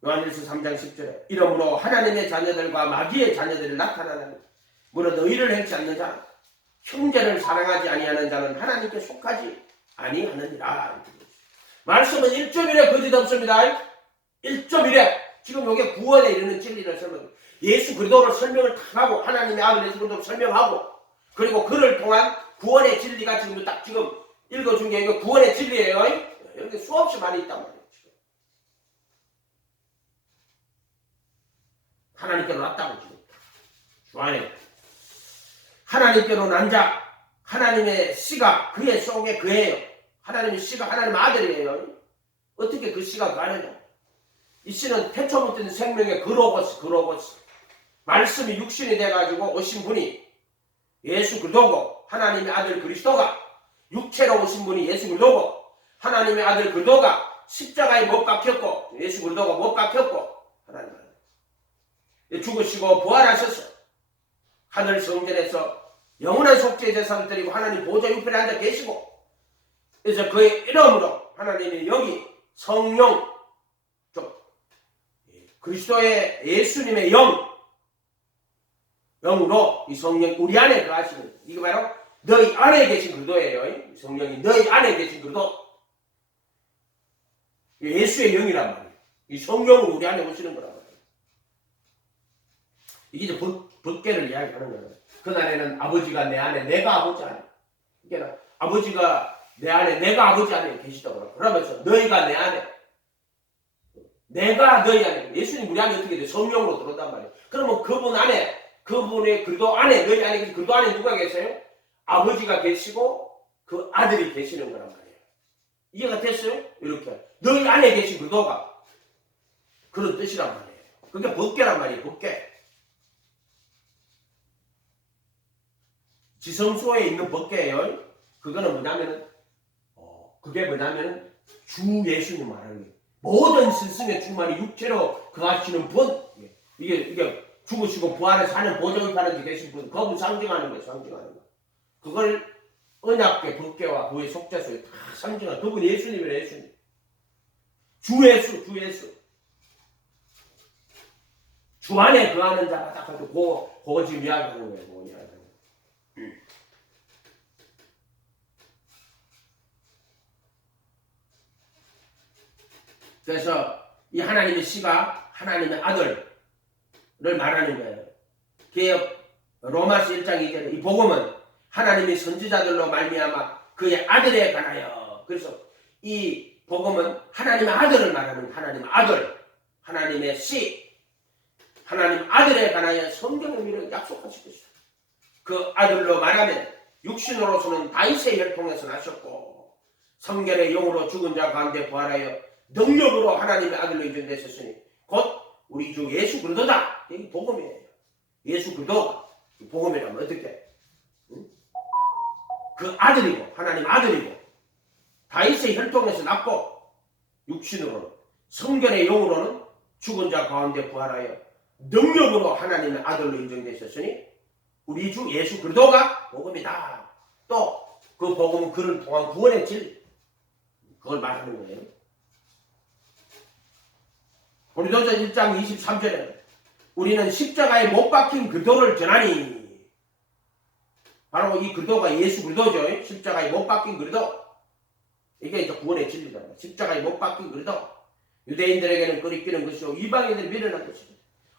요한일서 3장 10절에 이러므로 하나님의 자녀들과 마귀의 자녀들이 나타나는 무릇 의를 행치 않는 자 형제를 사랑하지 아니하는 자는 하나님께 속하지 아니하느니라. 말씀은 1.1에 거짓 없습니다. 1.1에 지금 여기 구원에 이르는 진리를 설명, 예수 그리스도를 설명을 다 하고 하나님의 아들 예수 그리스도를 설명하고 그리고 그를 통한 구원의 진리가 지금 읽어준 게 이거 구원의 진리예요. 여기 수없이 많이 있단 말이에요. 하나님께로 났다고 지금 주 안에 하나님께로 난 자, 하나님의 씨가 그의 속에 그예요. 하나님의 씨가 하나님의 아들이에요. 어떻게 그 씨가 그 안에냐? 이 씨는 태초부터 있는 생명의 그로고스 말씀이 육신이 돼가지고 오신 분이 예수 그리스도고 하나님의 아들 그리스도가 육체로 오신 분이 예수 그리스도고 하나님의 아들 그리스도가 십자가에 못 박혔고 예수 그리스도가 못 박혔고 하나님의 아들 죽으시고 부활하셔서 하늘 성전에서 영원한 속죄 제사를 드리고 하나님 보좌 우편에 앉아 계시고 그래서 그의 이름으로 하나님의 영이 성령 그리스도의 예수님의 영으로 이 성령 우리 안에 거하시는 이게 바로 너희 안에 계신 그리스도예요. 성령이 너희 안에 계신 그리스도 예수의 영이란 말이에요. 이 성령으로 우리 안에 오시는 거란 말이에요. 이게 이제 법계를 이야기하는 거예요. 그날에는 아버지가 내 안에, 내가 아버지 안에. 그러니까 아버지가 내 안에, 내가 아버지 안에 계시다고. 그러면서 너희가 내 안에, 내가 너희 안에, 예수님 우리 안에 어떻게 돼? 성령으로 들어온단 말이에요. 그러면 그분 안에, 그분의 그리스도 안에, 너희 안에, 그리스도 안에 누가 계세요? 아버지가 계시고 그 아들이 계시는 거란 말이에요. 이해가 됐어요? 이렇게. 너희 안에 계신 그리스도가 그런 뜻이란 말이에요. 그게 법계란 말이에요. 법계. 지성소에 있는 법계예요. 그거는 뭐냐면은 그게 뭐냐면은 주 예수님 말하는 거예요. 모든 스승의 충만이 육체로 거하시는 분. 이게 죽으시고 부활해서 하는 보정을 파는 데 계신 분. 그분 상징하는 거예요. 상징하는 거. 그걸 언약계 법계와 그의 속죄소에 다 상징하는 그분 예수님이에요. 예수님. 주 예수, 주 예수. 주 안에 거하는 자가 딱 가지고 그거 지금 이야기하는 거예요. 그거 이야기하는 거예요. 그래서 이 하나님의 씨가 하나님의 아들을 말하는 거예요. 개역 로마서 1장 2절에 이 복음은 하나님의 선지자들로 말미암아 그의 아들에 관하여. 그래서 이 복음은 하나님의 아들을 말하는 하나님의 아들, 하나님의 씨, 하나님 아들에 관하여 성경의 미를 약속하시고 있어요. 그 아들로 말하면 육신으로서는 다윗의 혈통에서 나셨고 성결의 영으로 죽은 자 가운데 부활하여 능력으로 하나님의 아들로 인정되셨으니 곧 우리 주 예수 그리스도다. 이게 복음이에요. 예수 그리스도가 복음이라면 어떻게? 응? 그 아들이고 하나님 아들이고 다윗의 혈통에서 났고 육신으로는 성결의 영으로는 죽은 자 가운데 부활하여 능력으로 하나님의 아들로 인정되셨으니 우리 주 예수 그리스도가 복음이다. 또 그 복음은 그를 통한 구원의 진리. 그걸 말하는 거예요. 고린도서 1장 23절에 우리는 십자가에 못 박힌 그리스도를 전하니. 바로 이 그리스도가 예수 그리스도죠. 십자가에 못 박힌 그리스도. 이게 이제 구원의 진리다. 십자가에 못 박힌 그리스도. 유대인들에게는 끓이끼는 것이고 이방인들이 미련한 것이고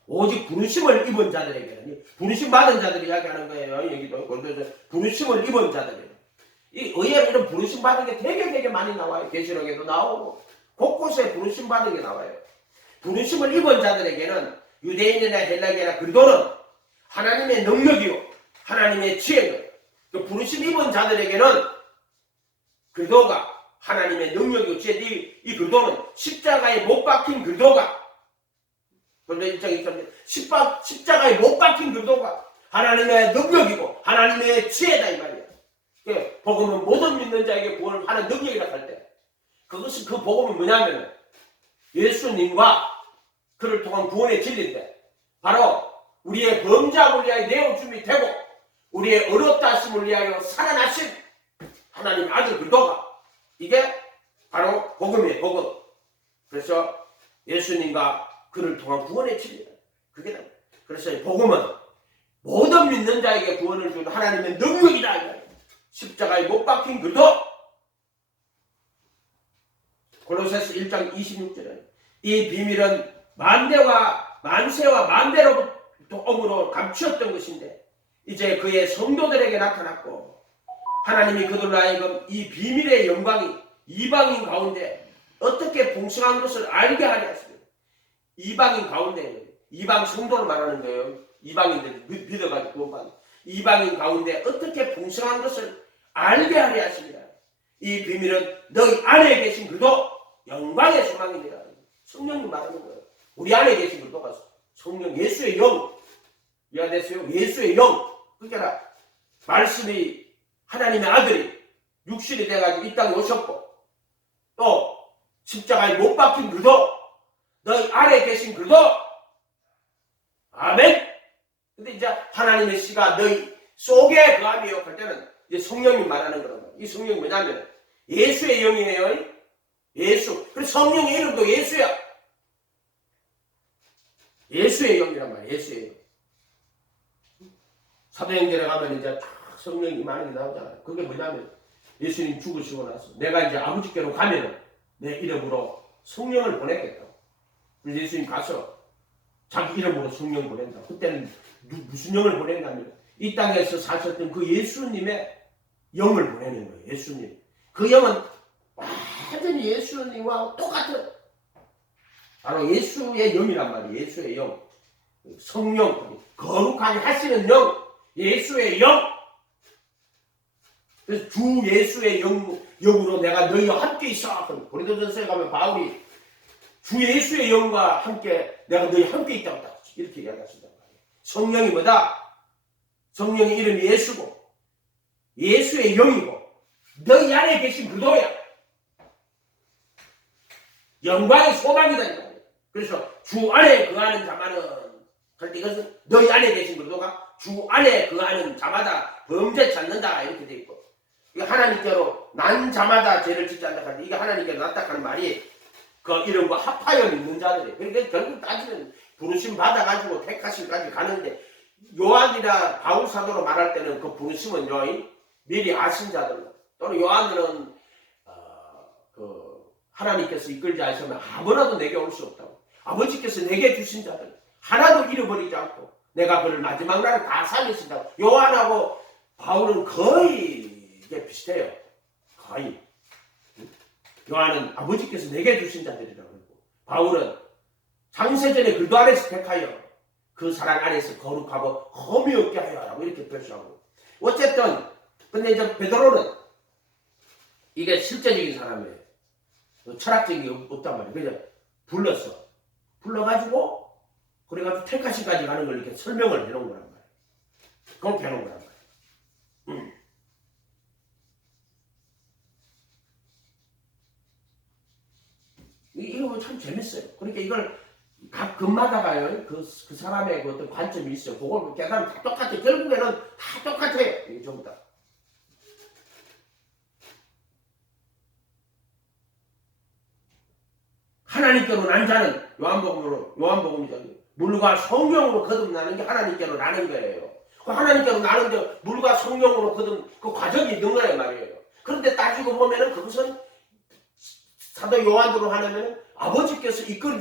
오직 부르심을 입은 자들에게는 부르심 받은 자들이 이야기하는 거예요. 여기도 고린도서 부르심을 입은 자들이에요. 이 의외로 이런 부르심 받은 게 되게 많이 나와요. 계시록에도 나오고 곳곳에 부르심 받은 게 나와요. 부르심을 입은 자들에게는 유대인이나 헬라계나 그리스도는 하나님의 능력이요 하나님의 지혜요. 그 부르심 입은 자들에게는 그리스도가 하나님의 능력이요 지혜. 이 그리스도는 십자가에 못 박힌 그리스도가 고린도 1장 23절 십자가에 못 박힌 그리스도가 하나님의 능력이고 하나님의 지혜다 이 말이야. 복음은 모든 믿는 자에게 구원을 하는 능력이라 할 때 그것이 그 복음은 뭐냐면 예수님과 그를 통한 구원의 진리인데 바로 우리의 범죄함을 위하여 내어줌이 되고 우리의 어렵다 하심을 위하여 살아나신 하나님의 아들 그리스도가 이게 바로 복음이에요. 복음. 그래서 예수님과 그를 통한 구원의 진리다. 그게 그래서 복음은 모든 믿는 자에게 구원을 주는 하나님의 능력이다. 십자가에 못 박힌 그리스도. 골로새서 1장 26절에 이 비밀은 만세와 만배로부터 감추었던 것인데 이제 그의 성도들에게 나타났고 하나님이 그들로 하여금 이 비밀의 영광이 이방인 가운데 어떻게 풍성한 것을 알게 하려 하십니다. 이방인 가운데 이방 성도를 말하는 거예요. 이방인들 믿어가지고 구원받는 이방인 가운데 어떻게 풍성한 것을 알게 하려 하십니다. 이 비밀은 너희 안에 계신 그도 영광의 소망이니라. 성령님 말하는 거예요. 우리 안에 계신 그도가 성령 예수의 영. 이해가 됐어요? 예수의 영. 그러니까 말씀이 하나님의 아들이 육신이 돼가지고 이 땅에 오셨고 또 십자가에 못 박힌 그도 너희 안에 계신 그도 아멘. 근데 이제 하나님의 씨가 너희 속에 거함이요 할 때는 이제 성령님 말하는 거란 말이에요. 이 성령이 뭐냐면 예수의 영이에요. 예수. 그래서 성령의 이름도 예수야. 예수의 영이란 말이에요. 예수의 영. 사도행전에 가면 이제 성령이 많이 나오잖아요. 그게 뭐냐면 예수님 죽으시고 나서 내가 이제 아버지께로 가면 내 이름으로 성령을 보내겠다. 그래서 예수님 가서 자기 이름으로 성령 보낸다. 그때는 무슨 영을 보낸다면 이 땅에서 사셨던 그 예수님의 영을 보내는 거예요. 예수님. 그 영은 완전히 예수님과 똑같은 바로 예수의 영이란 말이에요. 예수의 영. 성령. 거룩하게 하시는 영. 예수의 영. 그래서 주 예수의 영으로 내가 너희와 함께 있어. 고린도전서에 가면 바울이 주 예수의 영과 함께 내가 너희 함께 있다고 이렇게 이야기하신단 말이에요. 성령이 뭐다? 성령의 이름이 예수고 예수의 영이고 너희 안에 계신 그도야. 영광의 소망이다. 그래서 주 안에 거하는 자만은 할 때 이것은 너희 안에 계신 그도가 주 안에 거하는 자마다 범죄치 않는다 이렇게 돼 있고 이거 하나님께로 난 자마다 죄를 짓지 않는다 할 때 이게 하나님께로 낫다는 말이 그 이름과 합하여 믿는 자들이 그러니까 결국 따지면 부르심 받아가지고 택하심까지 가는데 요한이나 바울 사도로 말할 때는 그 부르심은요 미리 아신 자들 또는 요한들은 그 하나님께서 이끌지 않으시면 아무나도 내게 올 수 없다고 아버지께서 내게 주신 자들 하나도 잃어버리지 않고 내가 그를 마지막 날에 다 살리신다고 요한하고 바울은 거의 이게 비슷해요. 거의 요한은 아버지께서 내게 주신 자들이라고 그러고 바울은 창세전에 그도 안에서 택하여 그 사랑 안에서 거룩하고 험이 없게 하여라고 이렇게 표시하고 어쨌든 근데 이제 베드로는 이게 실제적인 사람이에요. 철학적인 게 없단 말이에요. 그래서 불러가지고 그래가지고 택하시까지 가는 걸 이렇게 설명을 해놓은 거란 말이에요. 그렇게 해놓은 거란 말이에요. 이거 참 재밌어요. 그러니까 이걸 각 금마다가요 그 사람의 그 어떤 관점이 있어요. 그걸 깨달으면 다 똑같아요. 결국에는 다 똑같아요. 이게 전부 다. 하나님께로 난 자는 요한복음이죠. 물과 성령으로 거듭나는 게 하나님께로 나는 거예요. 그 하나님께로 나는 게 물과 성령으로 그 과정이 있는 거란 말이에요. 그런데 따지고 보면은 그것은 사도 요한으로 하려면 아버지께서 이끌어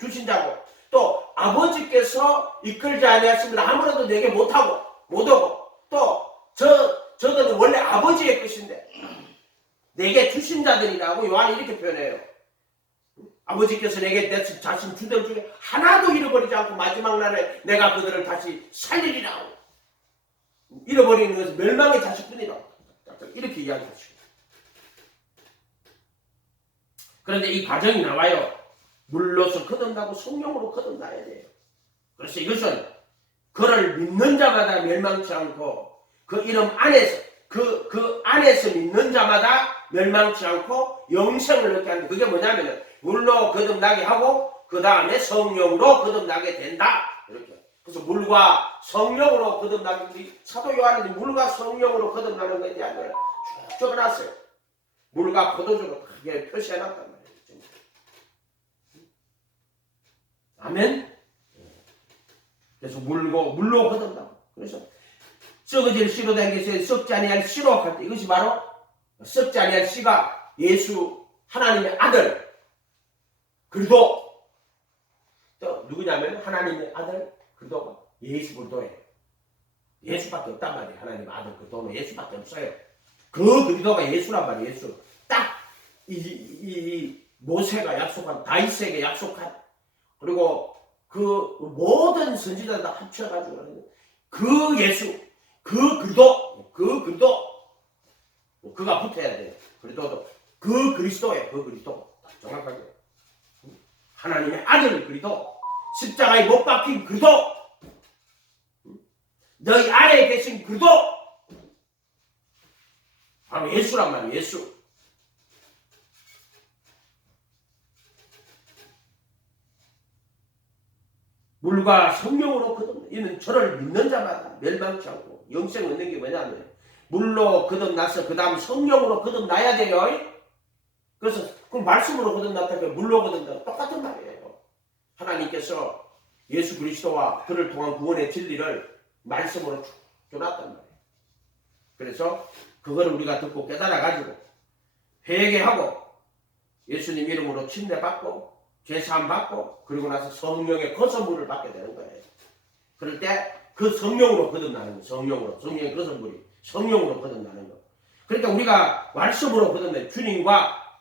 주신 자고 또 아버지께서 이끌지 아니하시면 아무래도 내게 못하고 못오고 또 저들은 원래 아버지의 것인데 내게 주신 자들이라고 요한이 이렇게 표현해요. 아버지께서 내게 내 자신 주들 중에 하나도 잃어버리지 않고 마지막 날에 내가 그들을 다시 살리리라고 잃어버리는 것은 멸망의 자식뿐이라고 이렇게 이야기하시고 그런데 이 과정이 나와요. 물로서 거듭나고 성령으로 거듭나야 돼요. 그래서 이것은 그를 믿는 자마다 멸망치 않고 그 이름 안에서 그 안에서 믿는 자마다 멸망치 않고 영생을 얻게 하는데 그게 뭐냐면은 물로 거듭나게 하고 그 다음에 성령으로 거듭나게 된다. 이렇게. 그래서 물과 성령으로 거듭나게 사도 요한이 물과 성령으로 거듭나는 것에 대한 걸 쭉 적어놨어요. 물과 포도주로 크게 표시해놨단 말이에요. 아멘. 그래서 물로 거듭나고 그래서 썩어질 씨로 된 것에 썩지 아니할 씨로 할 때 이것이 바로 썩지 아니할 씨가 예수 하나님의 아들 그리도 또 누구냐면 하나님의 아들 그리도가 예수 그리도예요. 예수밖에 없단 말이에요. 하나님의 아들 그리도는 예수밖에 없어요. 그 그리도가 예수란 말이에요. 예수 딱 이 모세가 약속한 다윗에게 약속한 그리고 그 모든 선지자들 다 합쳐가지고 그 예수 그 그리도 그가 붙어야 돼요. 그리도도 그 그리스도예요. 그 그리스도 정확하게 하나님의 아들 그리도 십자가에 못 박힌 그리도 너희 안에 계신 그리도 바로 예수란 말이에요. 예수 물과 성령으로 거듭나 이는 저를 믿는 자마다 멸망치 않고 영생을 얻는 게 뭐냐면 물로 거듭나서 그 다음 성령으로 거듭나야 돼요. 그래서 그 말씀으로 거듭났다 물로 거듭나 똑같은 말이에요. 하나님께서 예수 그리스도와 그를 통한 구원의 진리를 말씀으로 쭉 줘놨단 말이에요. 그래서 그거를 우리가 듣고 깨달아가지고 회개하고 예수님 이름으로 침례받고 제사함 받고 그리고 나서 성령의 거선물을 받게 되는 거예요. 그럴 때 그 성령으로 거듭나는 거예요. 성령의 거선물이 성령으로 거듭나는 거. 그러니까 우리가 말씀으로 거듭나는 주님과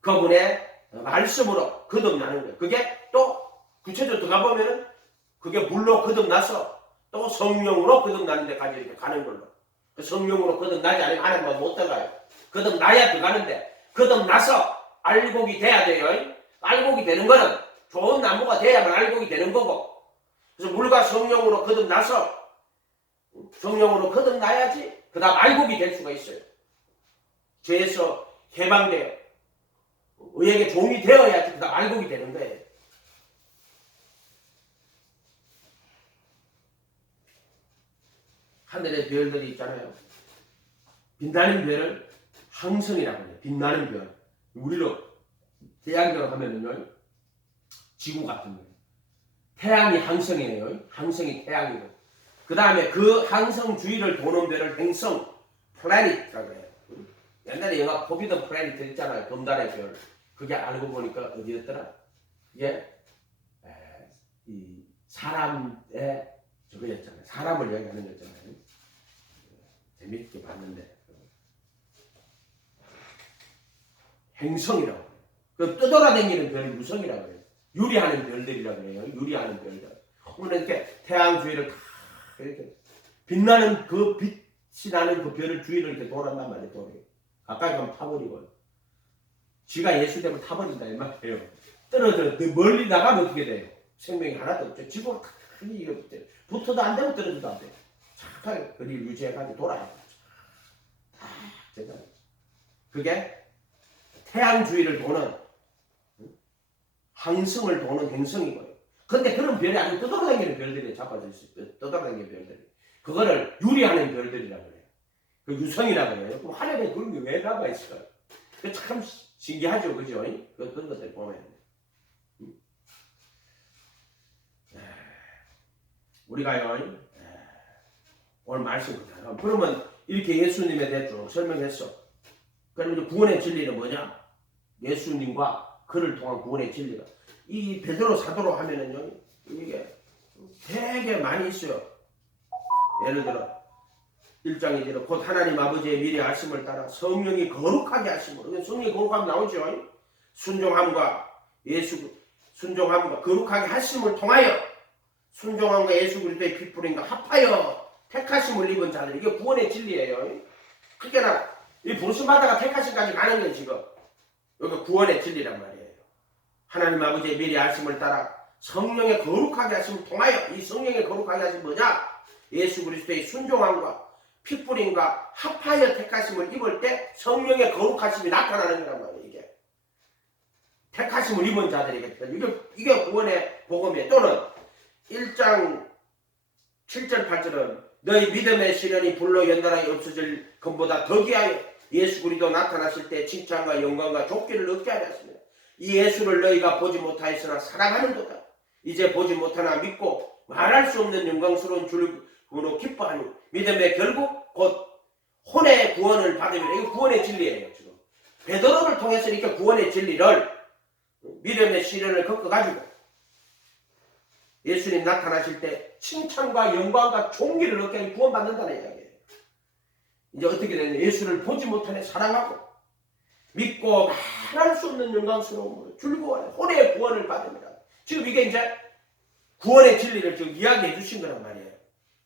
그분의 말씀으로 거듭나는 거예요. 그게 또 구체적으로 들어가 보면은 그게 물로 거듭나서 또 성령으로 거듭나는 데까지 이렇게 가는 걸로. 성령으로 거듭나지 않으면 하나님과 못 들어가요. 거듭나야 들어가는데 거듭나서 알곡이 돼야 돼요. 알곡이 되는 거는 좋은 나무가 돼야만 알곡이 되는 거고, 그래서 물과 성령으로 거듭나서 성령으로 거듭나야지 그 다음 알곡이 될 수가 있어요. 죄에서 해방되어 의에게 종이 되어야지 그 다음 알곡이 되는 거예요. 하늘의 별들이 있잖아요. 빛나는 별을 항성이라고 해요. 빛나는 별. 우리로 태양계로 하면은요, 지구 같은 거예요. 태양이 항성이에요. 항성이 태양이고. 그 다음에 그 항성 주위를 도는 별을 행성, 플래닛이라고 해요. 옛날에 영화 포비던 플래닛 있잖아요. 금단의 별. 그게 알고 보니까 어디였더라? 이게 이 사람의 저거였잖아요. 사람을 이야기하는 거였잖아요. 재밌게 봤는데 행성이라고 해요. 그 떠돌아다니는 별을 유성이라고 해요. 유리하는 별들이라고 해요. 유리하는 별들. 오늘 이렇게 태양 주위를 다 이렇게 빛나는 그 빛이 나는 그 별을 주위를 이렇게 돌았단 말이에요. 돌아요. 가까이 가면 타버리고. 지가 예수 되면 타버린다 이 말이에요. 떨어져 멀리 나가면 어떻게 돼요? 생명이 하나도 없죠. 지구로 탁 붙어도 안 되고 떨어져도 안 돼요. 착하게 거리를 유지해가지고 돌아야 돼요. 그게 태양 주위를 도는 항성을 도는 행성이고요. 근데 그런 별이 아니고 떠돌아다니는 별들이 잡아져 있어요. 떠돌아다니는 별들이. 그거를 유리하는 별들이라고 해요. 그 유성이라고 해요. 그럼 하늘에 그런 게 왜 나가 있을까요? 그 참 신기하죠, 그죠? 그런 것들 보면. 우리가요, 오늘 말씀 그대로. 그러면 이렇게 예수님에 대해 쭉 설명했어. 그럼 이제 구원의 진리는 뭐냐? 예수님과 그를 통한 구원의 진리가. 이 베드로 사도로 하면은요, 이게 되게 많이 있어요. 예를 들어, 1장에 이르러 곧 하나님 아버지의 미리 하심을 따라 성령이 거룩하게 하심으로. 성령이 거룩하면 나오죠. 순종함과 순종함과 거룩하게 하심을 통하여 순종함과 예수 그리스도의 피뿌림과 합하여 택하심을 입은 자들. 이게 구원의 진리예요. 그러니까 이 부르심받아가 택하심까지 가는 건 지금 여기 구원의 진리란 말이에요. 하나님 아버지의 미리 하심을 따라 성령의 거룩하게 하심을 통하여, 이 성령의 거룩하게 하심은 뭐냐? 예수 그리스도의 순종함과 피뿌림과 합하여 택하심을 입을 때 성령의 거룩하심이 나타나는 거란 말이에요. 이게 택하심을 입은 자들이겠죠. 이게 구원의 복음이에요. 또는 1장 7절 8절은 너희 믿음의 시련이 불로 연단하여 없어질 것보다 더 귀하여 예수 그리스도 나타나실 때 칭찬과 영광과 족기를 얻게 하였습니다. 이 예수를 너희가 보지 못하였으나 사랑하는도다. 이제 보지 못하나 믿고 말할 수 없는 영광스러운 줄로 기뻐하니 믿음의 결국 곧 혼의 구원을 받으면, 이거 구원의 진리예요. 지금 베드로를 통해서 이렇게 구원의 진리를, 믿음의 시련을 겪어가지고 예수님 나타나실 때 칭찬과 영광과 존귀를 얻게 구원받는다는 이야기예요. 이제 어떻게 되냐? 예수를 보지 못하네 사랑하고 믿고 말할 수 없는 영광스러움으로 즐거워하는 혼의 구원을 받습니다. 지금 이게 이제 구원의 진리를 지금 이야기해 주신 거란 말이에요.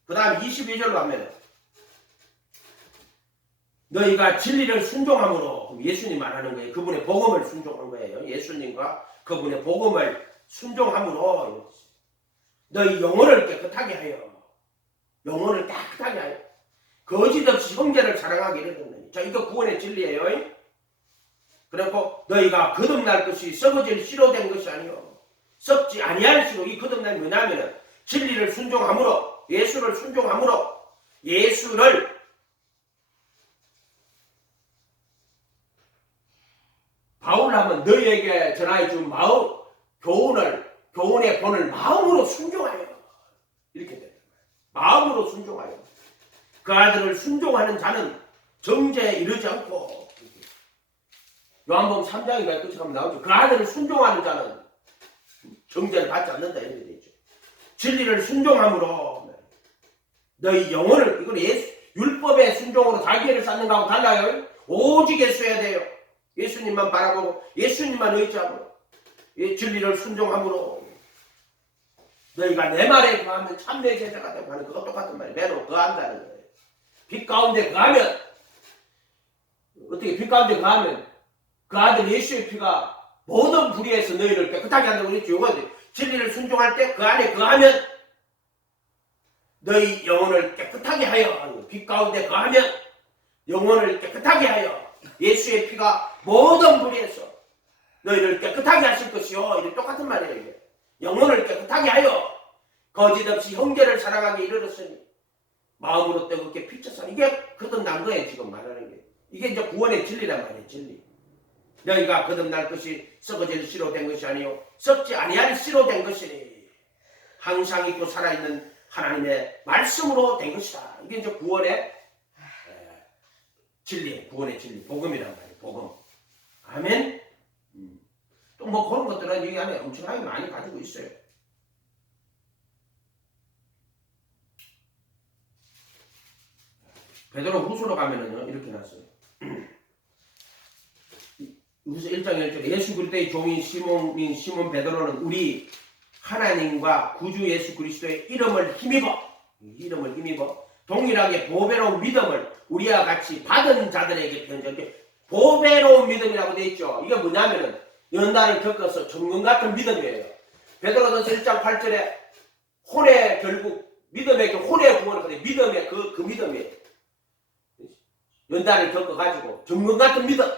그 다음 22절로 하면 너희가 진리를 순종함으로, 예수님 말하는 거예요. 그분의 복음을 순종한 거예요. 예수님과 그분의 복음을 순종함으로 너희 영혼을 깨끗하게 하여, 영혼을 깨끗하게 하여 거짓없이 형제를 사랑하게 이르는. 자, 이거 구원의 진리예요. 그리고 너희가 거듭날 것이 썩어질 씨로 된 것이 아니요 썩지 아니할수록, 이 거듭남이 뭐냐면은 진리를 순종함으로, 예수를 순종함으로, 예수를 바울하면 너희에게 전하여 준 마음, 교훈의 본을 마음으로 순종하여, 이렇게 됩니다. 마음으로 순종하여 그 아들을 순종하는 자는 정죄에 이르지 않고, 요한복음 3장인가 끝에 가면 나오죠. 그 아들을 순종하는 자는 정죄를 받지 않는다 이렇게 돼 있죠. 진리를 순종함으로 너희 영혼을 이건 율법의 순종으로 자기를 쌓는 거하고 달라요. 오직 예수여야 돼요. 예수님만 바라보고 예수님만 의지하고 진리를 순종함으로 너희가 내 말에 거하면 참내 제자가 되고 하는 그거 똑같은 말이에요. 매로 거한다는 거예요. 빛 가운데 거하면 어떻게 빛 가운데 거하면 그 아들 예수의 피가 모든 불의에서 너희를 깨끗하게 한다고 그랬죠. 이건 진리를 순종할 때 그 안에 거하면 너희 영혼을 깨끗하게 하여 빛 가운데 거하면 영혼을 깨끗하게 하여 예수의 피가 모든 불의에서 너희를 깨끗하게 하실 것이요. 이게 똑같은 말이에요. 이게. 영혼을 깨끗하게 하여 거짓없이 형제를 사랑하게 이르렀으니 마음으로 뜨겁게 피쳐서 이게 거듭난 거예요. 지금 말하는 게. 이게 이제 구원의 진리란 말이에요. 진리. 너희가 거듭날 것이 썩어질 씨로 된 것이 아니요 썩지 아니할 씨로 된 것이니 항상 있고 살아있는 하나님의 말씀으로 된 것이다. 이게 이제 구원의 진리, 구원의 진리, 복음이란 말이에요. 복음. 아멘. 또 뭐 그런 것들은 여기 안에 엄청나게 많이 가지고 있어요. 베드로 후서로 가면은요 이렇게 났어요. 후서 1장 1절에 예수 그리스도의 종인 시몬 베드로는 우리 하나님과 구주 예수 그리스도의 이름을 힘입어 동일하게 보배로운 믿음을 우리와 같이 받은 자들에게 편지하게. 보배로운 믿음이라고 되어 있죠. 이게 뭐냐면은 연단을 겪어서 정금 같은 믿음이에요. 베드로전서 1장 8절에 혼의 결국 믿음의 혼의 구원을 거든요. 믿음의 그 믿음이에요. 연단을 겪어가지고 정금 같은 믿음.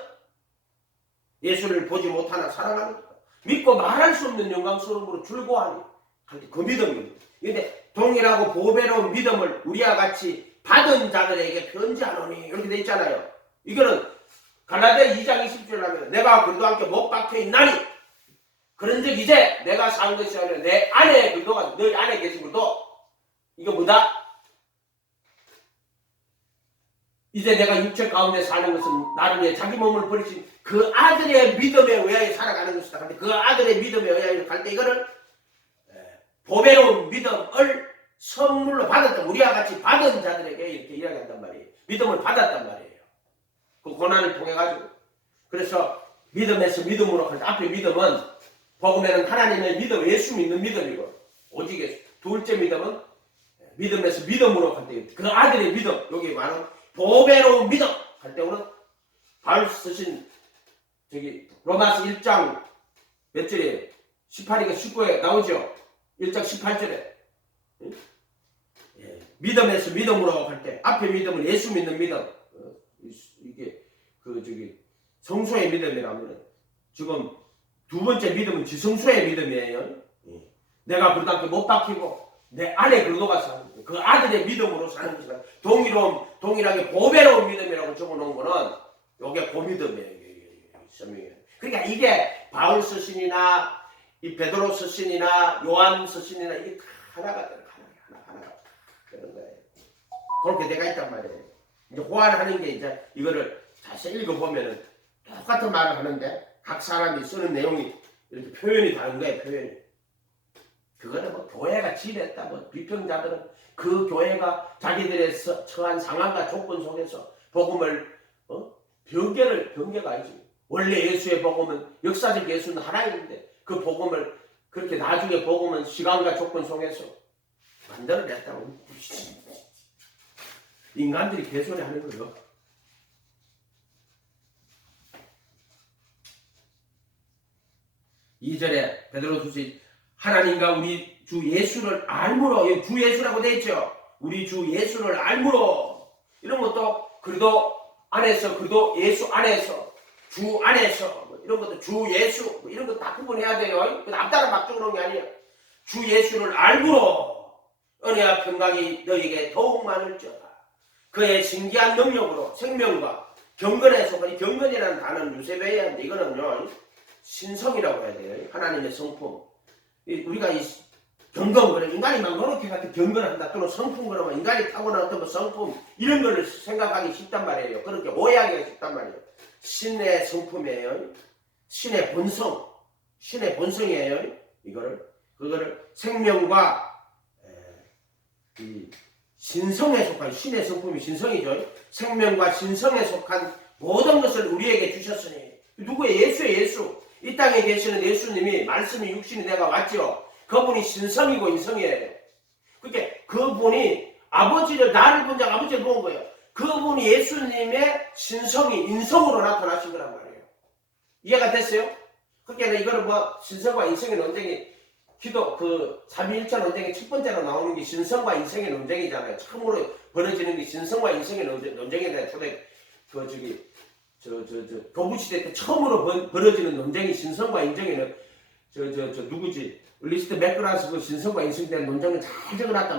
예수를 보지 못하나 사랑하는 것. 믿고 말할 수 없는 영광스러움으로 즐거워하는 그 믿음입니다. 그런데 동일하고 보배로운 믿음을 우리와 같이 받은 자들에게 편지하노니 이렇게 돼 있잖아요. 이거는 갈라디아 2장 20절에 하면 내가 그리스도와 함께 못 박혀 있나니 그런즉 이제 내가 산 것이 아니라 내 안에 그리스도가 너희 안에 계신 그리스도. 이거 뭐다? 이제 내가 육체 가운데 사는 것은 나를 위해 자기 몸을 버리신 그 아들의 믿음에 의하여 살아가는 것이다. 근데 그 아들의 믿음에 의하여 갈 때 이거를 보배로운 믿음을 선물로 받았다. 우리와 같이 받은 자들에게 이렇게 이야기한단 말이에요. 믿음을 받았단 말이에요. 그 고난을 통해 가지고. 그래서 믿음에서 믿음으로 갈 때 앞에 믿음은 복음에는 하나님의 믿음, 예수 믿는 믿음이고 오직 예수. 둘째 믿음은 믿음에서 믿음으로 갈 때 그 아들의 믿음. 여기 말은 보배로운 믿음 할 때 우리는 바울 쓰신 저기 로마서 1장 몇 절에 18이가 19에 나오죠. 1장 18절에 믿음에서 믿음으로 갈 때 앞에 믿음은 예수 믿는 믿음. 이게 그 저기 성소의 믿음이라면 지금 두 번째 믿음은 지성소의 믿음이에요. 내가 그리스도 함께 못 박히고 내 안에 그리스도가 사는 그 아들의 믿음으로 사는 것이다. 동일하게 보배로운 믿음이라고 적어놓은 거는 이게 고믿음이에요. 그러니까 이게 바울 서신이나 이 베드로 서신이나 요한 서신이나 이게 다 하나가 되는 거예요. 그렇게 돼가 있단 말이에요. 이제 호환하는 게 이제 이거를 자세히 읽어보면은 똑같은 말을 하는데 각 사람이 쓰는 내용이 이렇게 표현이 다른 거예요. 표현이. 그거는 뭐 교회가 지냈다. 뭐 비평자들은 그 교회가 자기들의 처한 상황과 조건 속에서 복음을 변개가 아니지. 원래 예수의 복음은 역사적 예수는 하나인데 그 복음을 그렇게 나중에 복음은 시간과 조건 속에서 만들어냈다고. 인간들이 개소리하는 거예요. (2절에) 베드로후서 하나님과 우리 주 예수를 알므로, 주 예수라고 되어 있죠. 우리 주 예수를 알므로. 이런 것도 그리도 안에서, 그리도 예수 안에서, 주 안에서, 뭐 이런 것도 주 예수, 뭐 이런 거 다 구분해야 돼요. 앞따라 막 적어놓은 게 아니에요. 주 예수를 알므로 은혜와 평강이 너에게 더욱 많을지어다. 그의 신기한 능력으로 생명과 경건에 속한, 경건이라는 단어는 유세배해야 하는데 이거는요 신성이라고 해야 돼요. 하나님의 성품. 우리가 이 경건, 그래 인간이 막 노력해 갖고 경건한다 또는 성품 그러면 인간이 타고난 어떤 성품 이런 걸 생각하기 쉽단 말이에요. 그렇게 오해하기가 쉽단 말이에요. 신의 성품이에요. 신의 본성, 신의 본성이에요. 그거를 생명과 이 신성에 속한 신의 성품이 신성이죠. 생명과 신성에 속한 모든 것을 우리에게 주셨으니 누구의 예수의 예수. 이 땅에 계시는 예수님이 말씀이 육신이 내가 왔죠. 그분이 신성이고 인성이에요. 그러니까 그분이 아버지를 나를 본 자가 아버지를 본 거예요. 그분이 예수님의 신성이 인성으로 나타나신 거란 말이에요. 이해가 됐어요? 그러니까 이거는 뭐 신성과 인성의 논쟁이 기도 그 삼위일체 논쟁의 첫 번째로 나오는 게 신성과 인성의 논쟁이잖아요. 처음으로 벌어지는 게 신성과 인성의 논쟁에 대한 초대 교부시대 때 처음으로 벌어지는 논쟁이 신성과 인성의 누구지? 리스트 맥그라스 그 신성과 인성에 대한 논쟁을 잘 적어놨단 말이에요.